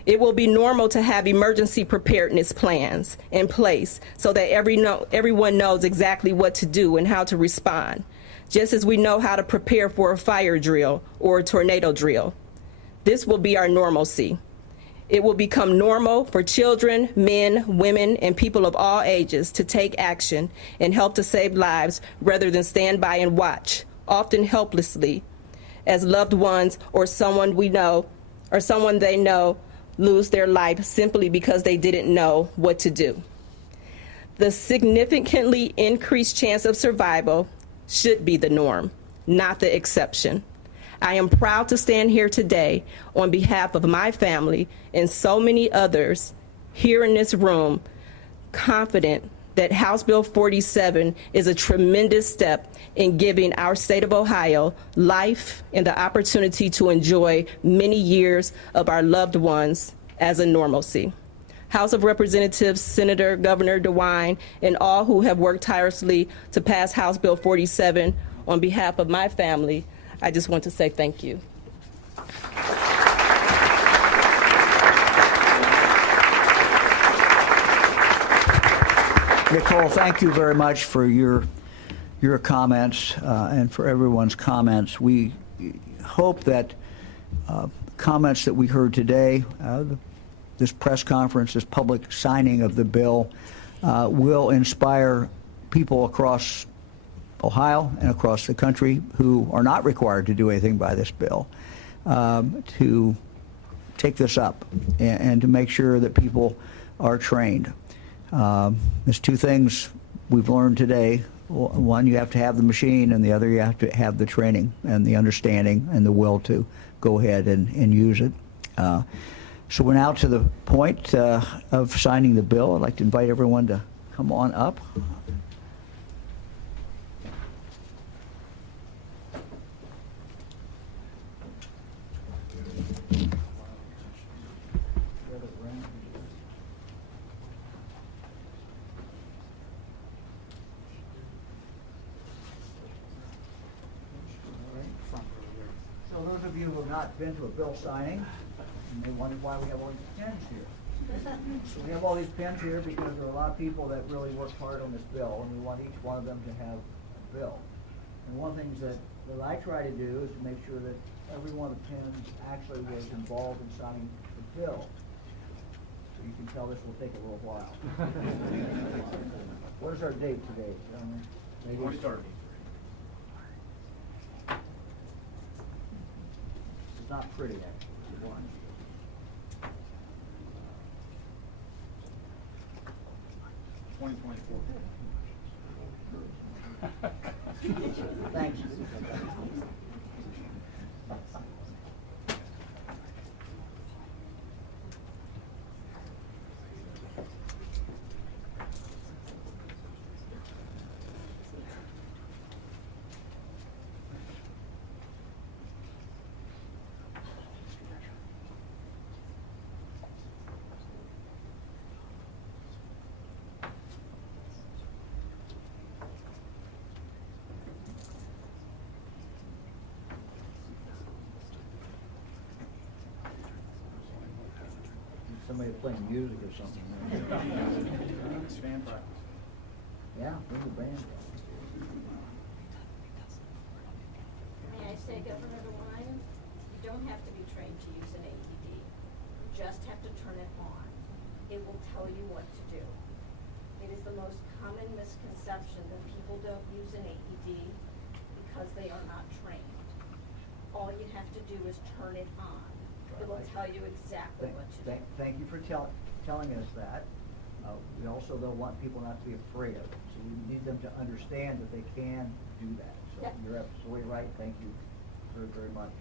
It will be normal to have emergency preparedness plans in place so that everyone knows exactly what to do and how to respond, just as we know how to prepare for a fire drill or a tornado drill. This will be our normalcy. It will become normal for children, men, women, and people of all ages to take action and help to save lives rather than stand by and watch, often helplessly, as loved ones or someone we know or someone they know lose their life simply because they didn't know what to do. The significantly increased chance of survival should be the norm, not the exception. I am proud to stand here today on behalf of my family and so many others here in this room, confident that House Bill 47 is a tremendous step in giving our state of Ohio life and the opportunity to enjoy many years of our loved ones as a normalcy. House of Representatives, Senator, Governor DeWine, and all who have worked tirelessly to pass House Bill 47, on behalf of my family, I just want to say thank you. Nicole, thank you very much for your comments and for everyone's comments. We hope that comments that we heard today, this press conference, this public signing of the bill, will inspire people across Ohio and across the country who are not required to do anything by this bill to take this up and to make sure that people are trained. There's two things we've learned today. One, you have to have the machine, and the other, you have to have the training and the understanding and the will to go ahead and use it. So we're now to the point of signing the bill. I'd like to invite everyone to come on up. So those of you who have not been to a bill signing, you may wonder why we have all these pens here. So we have all these pens here because there are a lot of people that really worked hard on this bill, and we want each one of them to have a bill. And one of the things that I try to do is to make sure that every one of the pens actually was involved in signing the bill. So you can tell this will take a little while. What is our date today, gentlemen? 23rd. It's not pretty, actually. One. Thanks. Somebody playing music or something. Band practice. Yeah, bring the band. May I say, Governor DeWine, you don't have to be trained to use an AED. You just have to turn it on. It will tell you what to do. It is the most common misconception that people don't use an AED because they are not trained. All you have to do is turn it on. It will tell you exactly what to do. Thank you for telling us that. We also, though, want people not to be afraid of it. So we need them to understand that they can do that. So Yep. You're absolutely right. Thank you very, very much.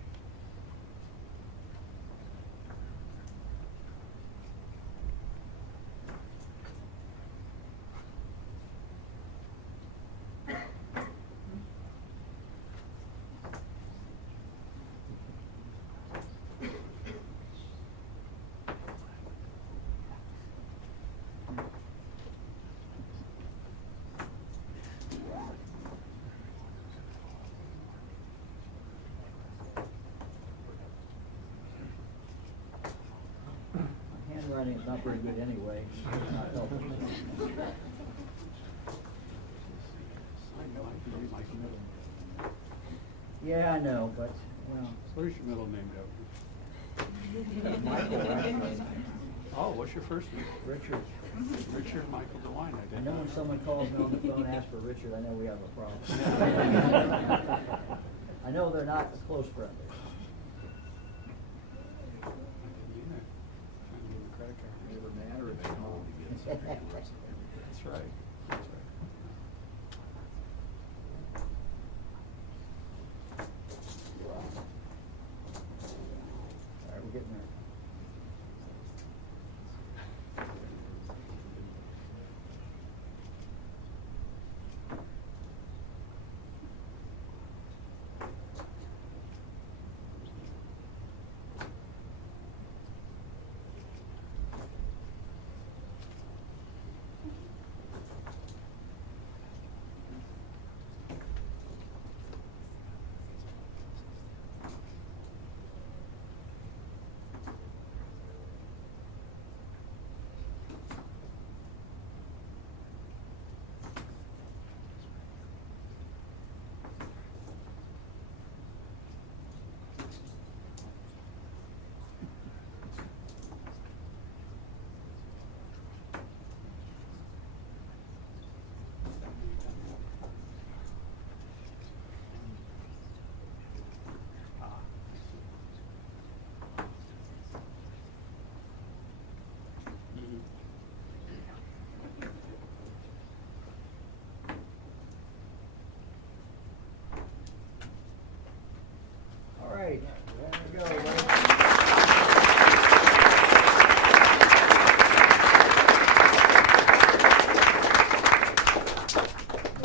handwriting is not very good anyway. Not helping. Yeah, I know, but, well. What is your middle name, Governor? Michael, right? Oh, what's your first name? Richard. Richard Michael DeWine, I I didn't know know. when someone calls me on the phone and asks for Richard, I know we have a problem. I know they're not a close friend. That's right. That's right. All right, we're getting there. All right, there we go.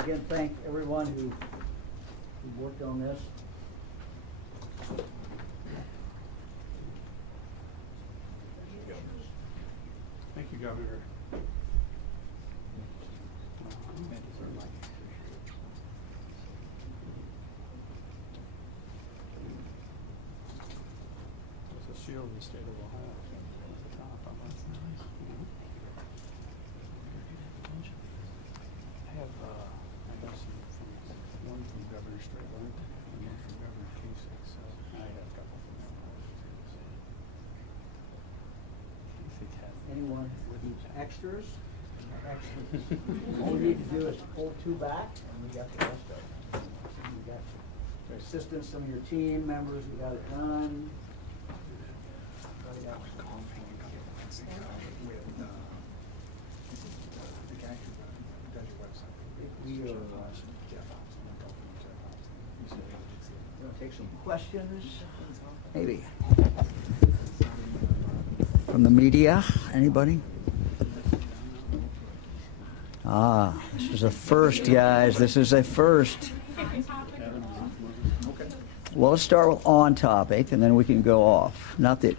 Again, thank everyone who worked on this. Thank you, Governor. It's a seal of the state of Ohio at the top. That's nice. I have some from one from Governor Strickland and one from Governor Kasich, so I have a couple from them. Anyone with these extras? All we need to do is pull two back, and we got the rest of it. We got your assistants, some of your team members, we got it done. We are going to take some questions, maybe. From the media, anybody? This is a first, guys. This is a first. Well, let's start with on topic, and then we can go off. Not that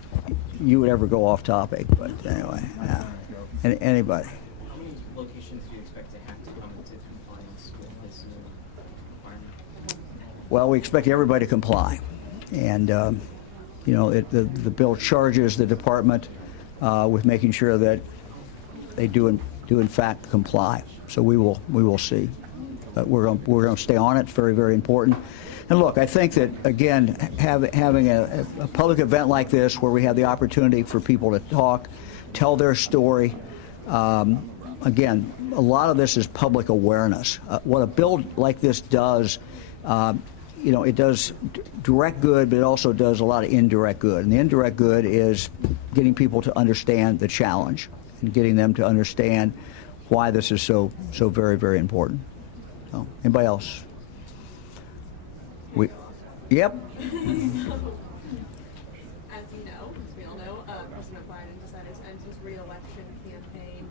you would ever go off topic, but anyway, yeah. Anybody? How many locations do you expect to have to come into compliance with this new requirement? Well, we expect everybody to comply, and you know, the bill charges the department with making sure that they do in fact comply. So we will see, but we're going to stay on it. It's very, very important. And look, I think that again, having a public event like this where we have the opportunity for people to talk, tell their story. Again, a lot of this is public awareness. What a bill like this does, you know, it does direct good, but it also does a lot of indirect good. And the indirect good is getting people to understand the challenge and getting them to understand why this is so very, very important. So, anybody else? Yep. As you know, as we all know, President Biden decided to end his re-election campaign.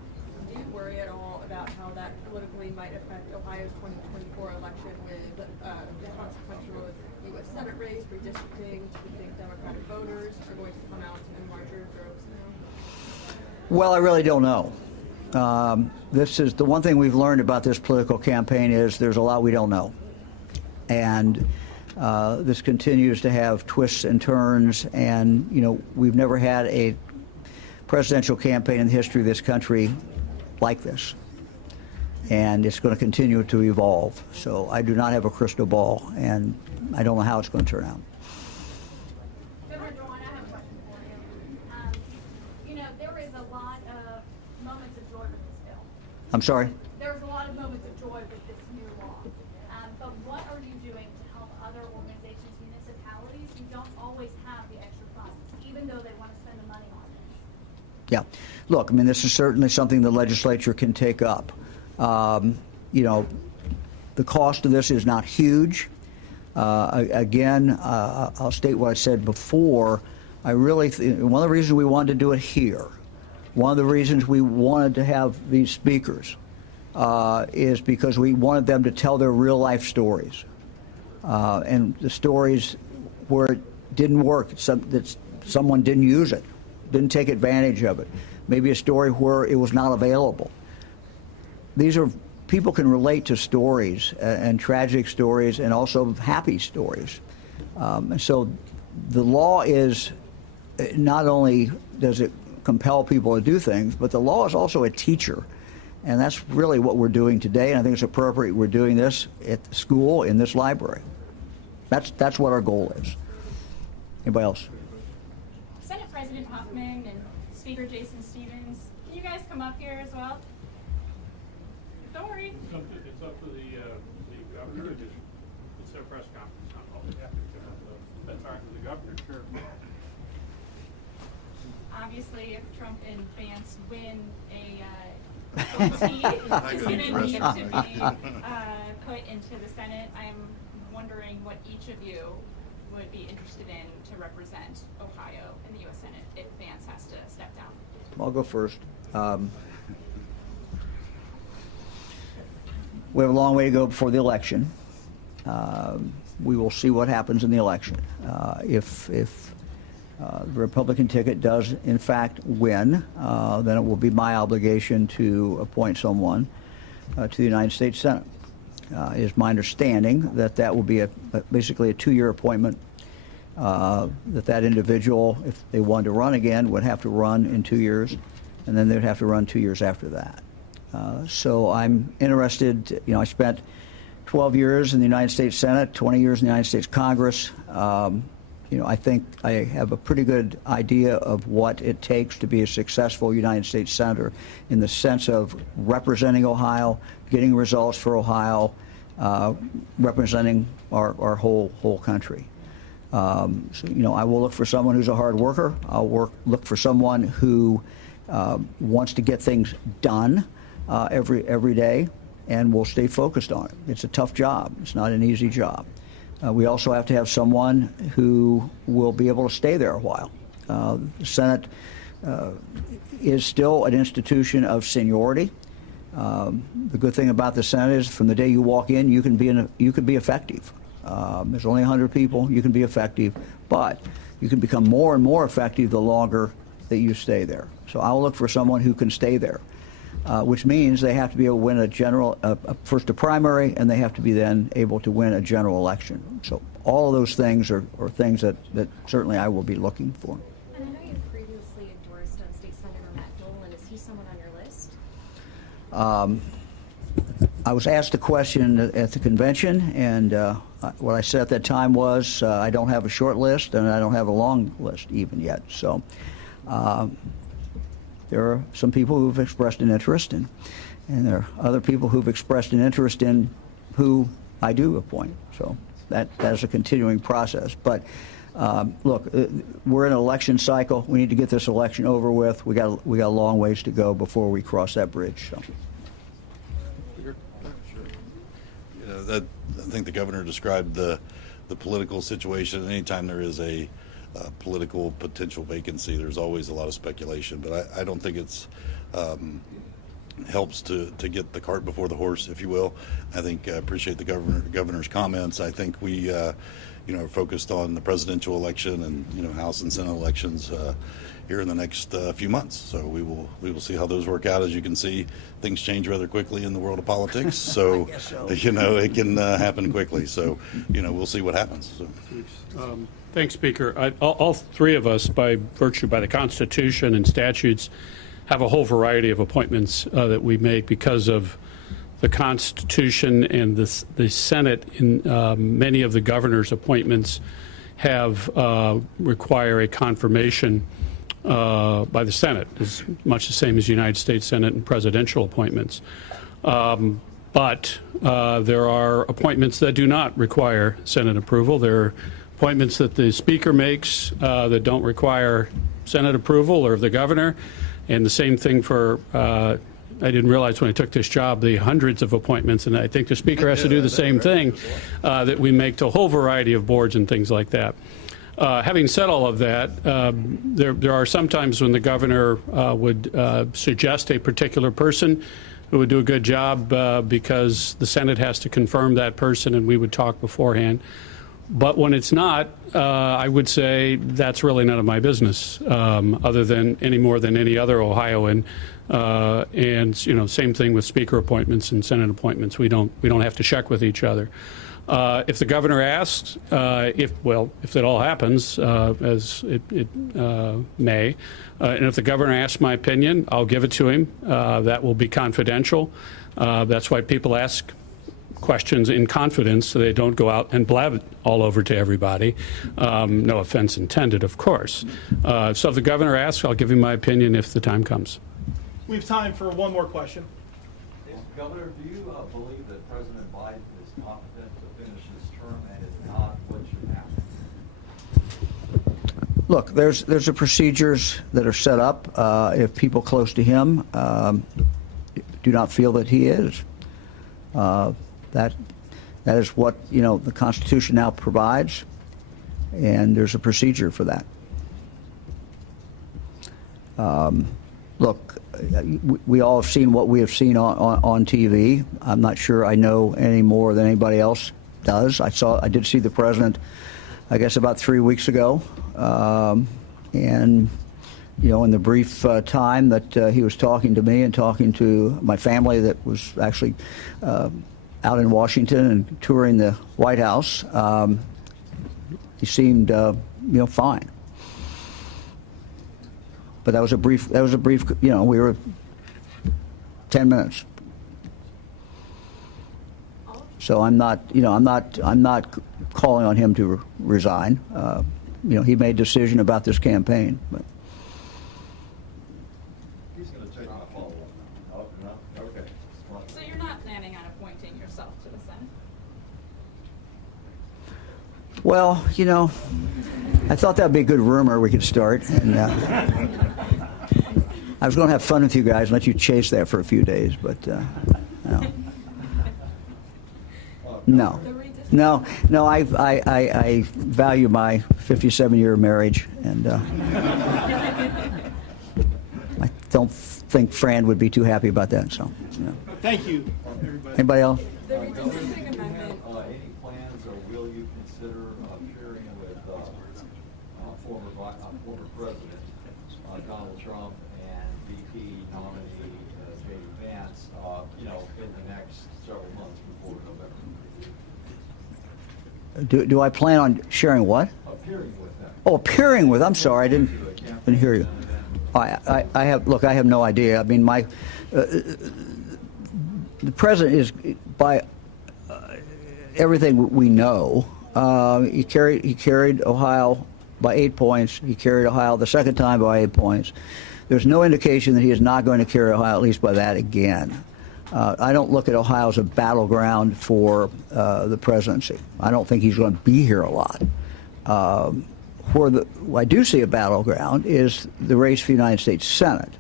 Do you worry at all about how that politically might affect Ohio's 2024 election with the consequential U.S. Senate race, redistricting? Do you think Democratic voters are going to come out in larger droves now? Well, I really don't know. This is the one thing we've learned about this political campaign is there's a lot we don't know. And this continues to have twists and turns, and you know, we've never had a presidential campaign in the history of this country like this. And it's going to continue to evolve. So I do not have a crystal ball, and I don't know how it's going to turn out. Governor DeWine, I have a question for you. You know, there is a lot of moments of joy with this bill. I'm sorry? There's a lot of moments of joy with this new law. But what are you doing to help other organizations, municipalities who don't always have the extra funds, even though they want to spend the money on this? Yeah. Look, I mean, this is certainly something the legislature can take up. You know, the cost of this is not huge. Again, I'll state what I said before. I really one of the reasons we wanted to do it here, one of the reasons we wanted to have these speakers, is because we wanted them to tell their real life stories, and the stories where it didn't work, that someone didn't use it, didn't take advantage of it, maybe a story where it was not available. These are, people can relate to stories, and tragic stories, and also happy stories. And so the law is, not only does it compel people to do things, but the law is also a teacher. And that's really what we're doing today, and I think it's appropriate we're doing this at the school, in this library. That's what our goal is. Anybody else? Senate President Huffman and Speaker Jason Stevens, can you guys come up here as well? Don't worry. It's up to the governor. It's their press conference, not public. That's all right with the governor, sure. Obviously, if Trump and Vance win a OT, is going to need to be put into the Senate. I'm wondering what each of you would be interested in to represent Ohio in the U.S. Senate if Vance has to step down. I'll go first. We have a long way to go before the election. We will see what happens in the election. If the Republican ticket does, in fact, win, then it will be my obligation to appoint someone to the United States Senate. It is my understanding that that will be basically a 2-year appointment, that individual, if they wanted to run again, would have to run in 2 years, and then they'd have to run 2 years after that. So I'm interested. You know, I spent 12 years in the United States Senate, 20 years in the United States Congress. You know, I think I have a pretty good idea of what it takes to be a successful United States Senator, in the sense of representing Ohio, getting results for Ohio, representing our whole country. So, you know, I will look for someone who's a hard worker. I'll look for someone who wants to get things done every day, and will stay focused on it. It's a tough job. It's not an easy job. We also have to have someone who will be able to stay there a while. The Senate is still an institution of seniority. The good thing about the Senate is, from the day you walk in, you can be effective. There's only 100 people. You can be effective, but you can become more and more effective the longer that you stay there. So I will look for someone who can stay there, which means they have to be able to win first a primary, and they have to be then able to win a general election. So all of those things are things that certainly I will be looking for. And I know you previously endorsed State Senator Matt Dolan. Is he someone on your list? I was asked the question at the convention, and what I said at that time was, I don't have a short list, and I don't have a long list even yet. So there are some people who've expressed an interest, and there are other people who've expressed an interest in who I do appoint. So that is a continuing process. But look, we're in an election cycle. We need to get this election over with. We got a long ways to go before we cross that bridge. So. You know, I think the governor described the political situation. Anytime there is a political potential vacancy, there's always a lot of speculation. But I don't think it's helps to get the cart before the horse, if you will. I think I appreciate the governor's comments. I think we are focused on the presidential election and House and Senate elections here in the next few months. So we will see how those work out. As you can see, things change rather quickly in the world of politics. So, it can happen quickly. So we'll see what happens. So. Thanks, Speaker. All three of us, by the Constitution and statutes, have a whole variety of appointments that we make because of the Constitution and the Senate. In many of the governor's appointments require a confirmation by the Senate, as much the same as the United States Senate and presidential appointments. But there are appointments that do not require Senate approval. There are appointments that the Speaker makes that don't require Senate approval or the governor. And the same thing for, I didn't realize when I took this job, the hundreds of appointments, and I think the Speaker has to do the same thing that we make to a whole variety of boards and things like that. Having said all of that, there are some times when the governor would suggest a particular person who would do a good job because the Senate has to confirm that person, and we would talk beforehand. But when it's not, I would say that's really none of my business, other than any more than any other Ohioan. And same thing with Speaker appointments and Senate appointments. We don't have to check with each other. If the governor asks, if it all happens, as it may, and if the governor asks my opinion, I'll give it to him. That will be confidential. That's why people ask questions in confidence so they don't go out and blab it all over to everybody. No offense intended, of course. So if the governor asks, I'll give him my opinion if the time comes. We have time for one more question. Governor, do you believe that President Biden is competent to finish his term, and if not, what should happen? Look, there's procedures that are set up if people close to him do not feel that he is. That is what the Constitution now provides, and there's a procedure for that. Look, we all have seen what we have seen on TV. I'm not sure I know any more than anybody else does. I did see the president, I guess, about 3 weeks ago, and in the brief time that he was talking to me and talking to my family that was actually out in Washington and touring the White House, he seemed fine. But that was a brief, we were 10 minutes. So I'm not calling on him to resign. He made a decision about this campaign. But. He's going to take my follow-up. Okay. So you're not planning on appointing yourself to the Senate? Well, I thought that would be a good rumor we could start. And I was going to have fun with you guys and let you chase that for a few days, but no. I value my 57-year marriage, and I don't think Fran would be too happy about that. So, Thank you, everybody. Anybody else? The redistricting amendment. Any plans, or will you consider appearing with former President Donald Trump and VP nominee J.D. Vance, in the next several months before November? Do I plan on sharing what? Appearing with them. Oh, appearing with. I'm sorry, I didn't hear you. I have no idea. I mean, the president is, by everything we know, he carried Ohio by 8 points. He carried Ohio the second time by 8 points. There's no indication that he is not going to carry Ohio, at least by that again. I don't look at Ohio as a battleground for the presidency. I don't think he's going to be here a lot. Where I do see a battleground is the race for the United States Senate.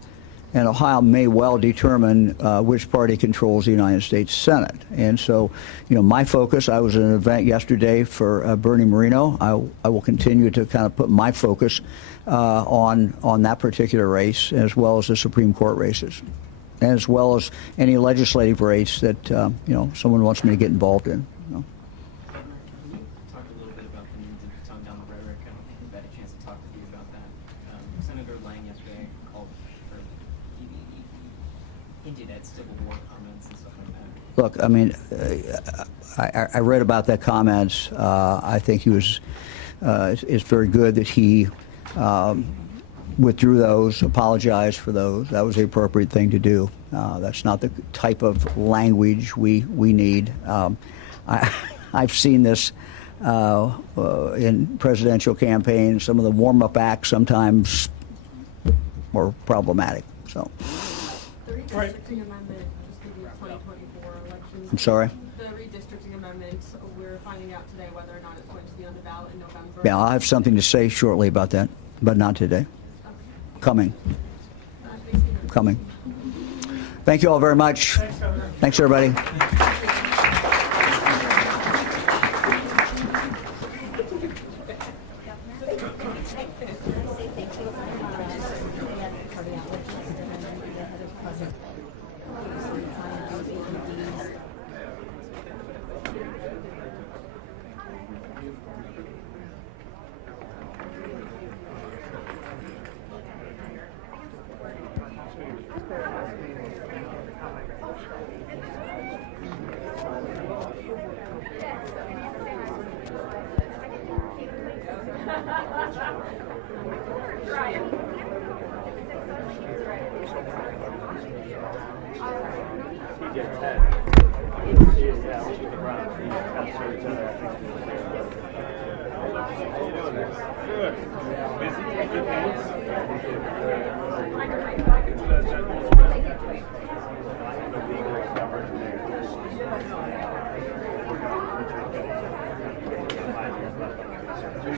And Ohio may well determine which party controls the United States Senate. And so, my focus, I was at an event yesterday for Bernie Moreno. I will continue to kind of put my focus on that particular race, as well as the Supreme Court races. as well as any legislative race that someone wants me to get involved in. Can you talk a little bit about the need to tone down the rhetoric? I don't think we've had a chance to talk with you about that. Senator Lang yesterday called for, he hinted at Civil War comments and stuff like that. Look, I mean, I read about that comments. I think he was. It's very good that he withdrew those, apologized for those. That was the appropriate thing to do. That's not the type of language we need. I've seen this in presidential campaigns. Some of the warm-up acts sometimes were problematic. So. The redistricting amendment, just to the 2024 elections. I'm sorry? The redistricting amendment, we're finding out today whether or not it's going to be on the ballot in November. Yeah, I'll have something to say shortly about that, but not today. Coming. Thank you all very much. Thanks, everybody.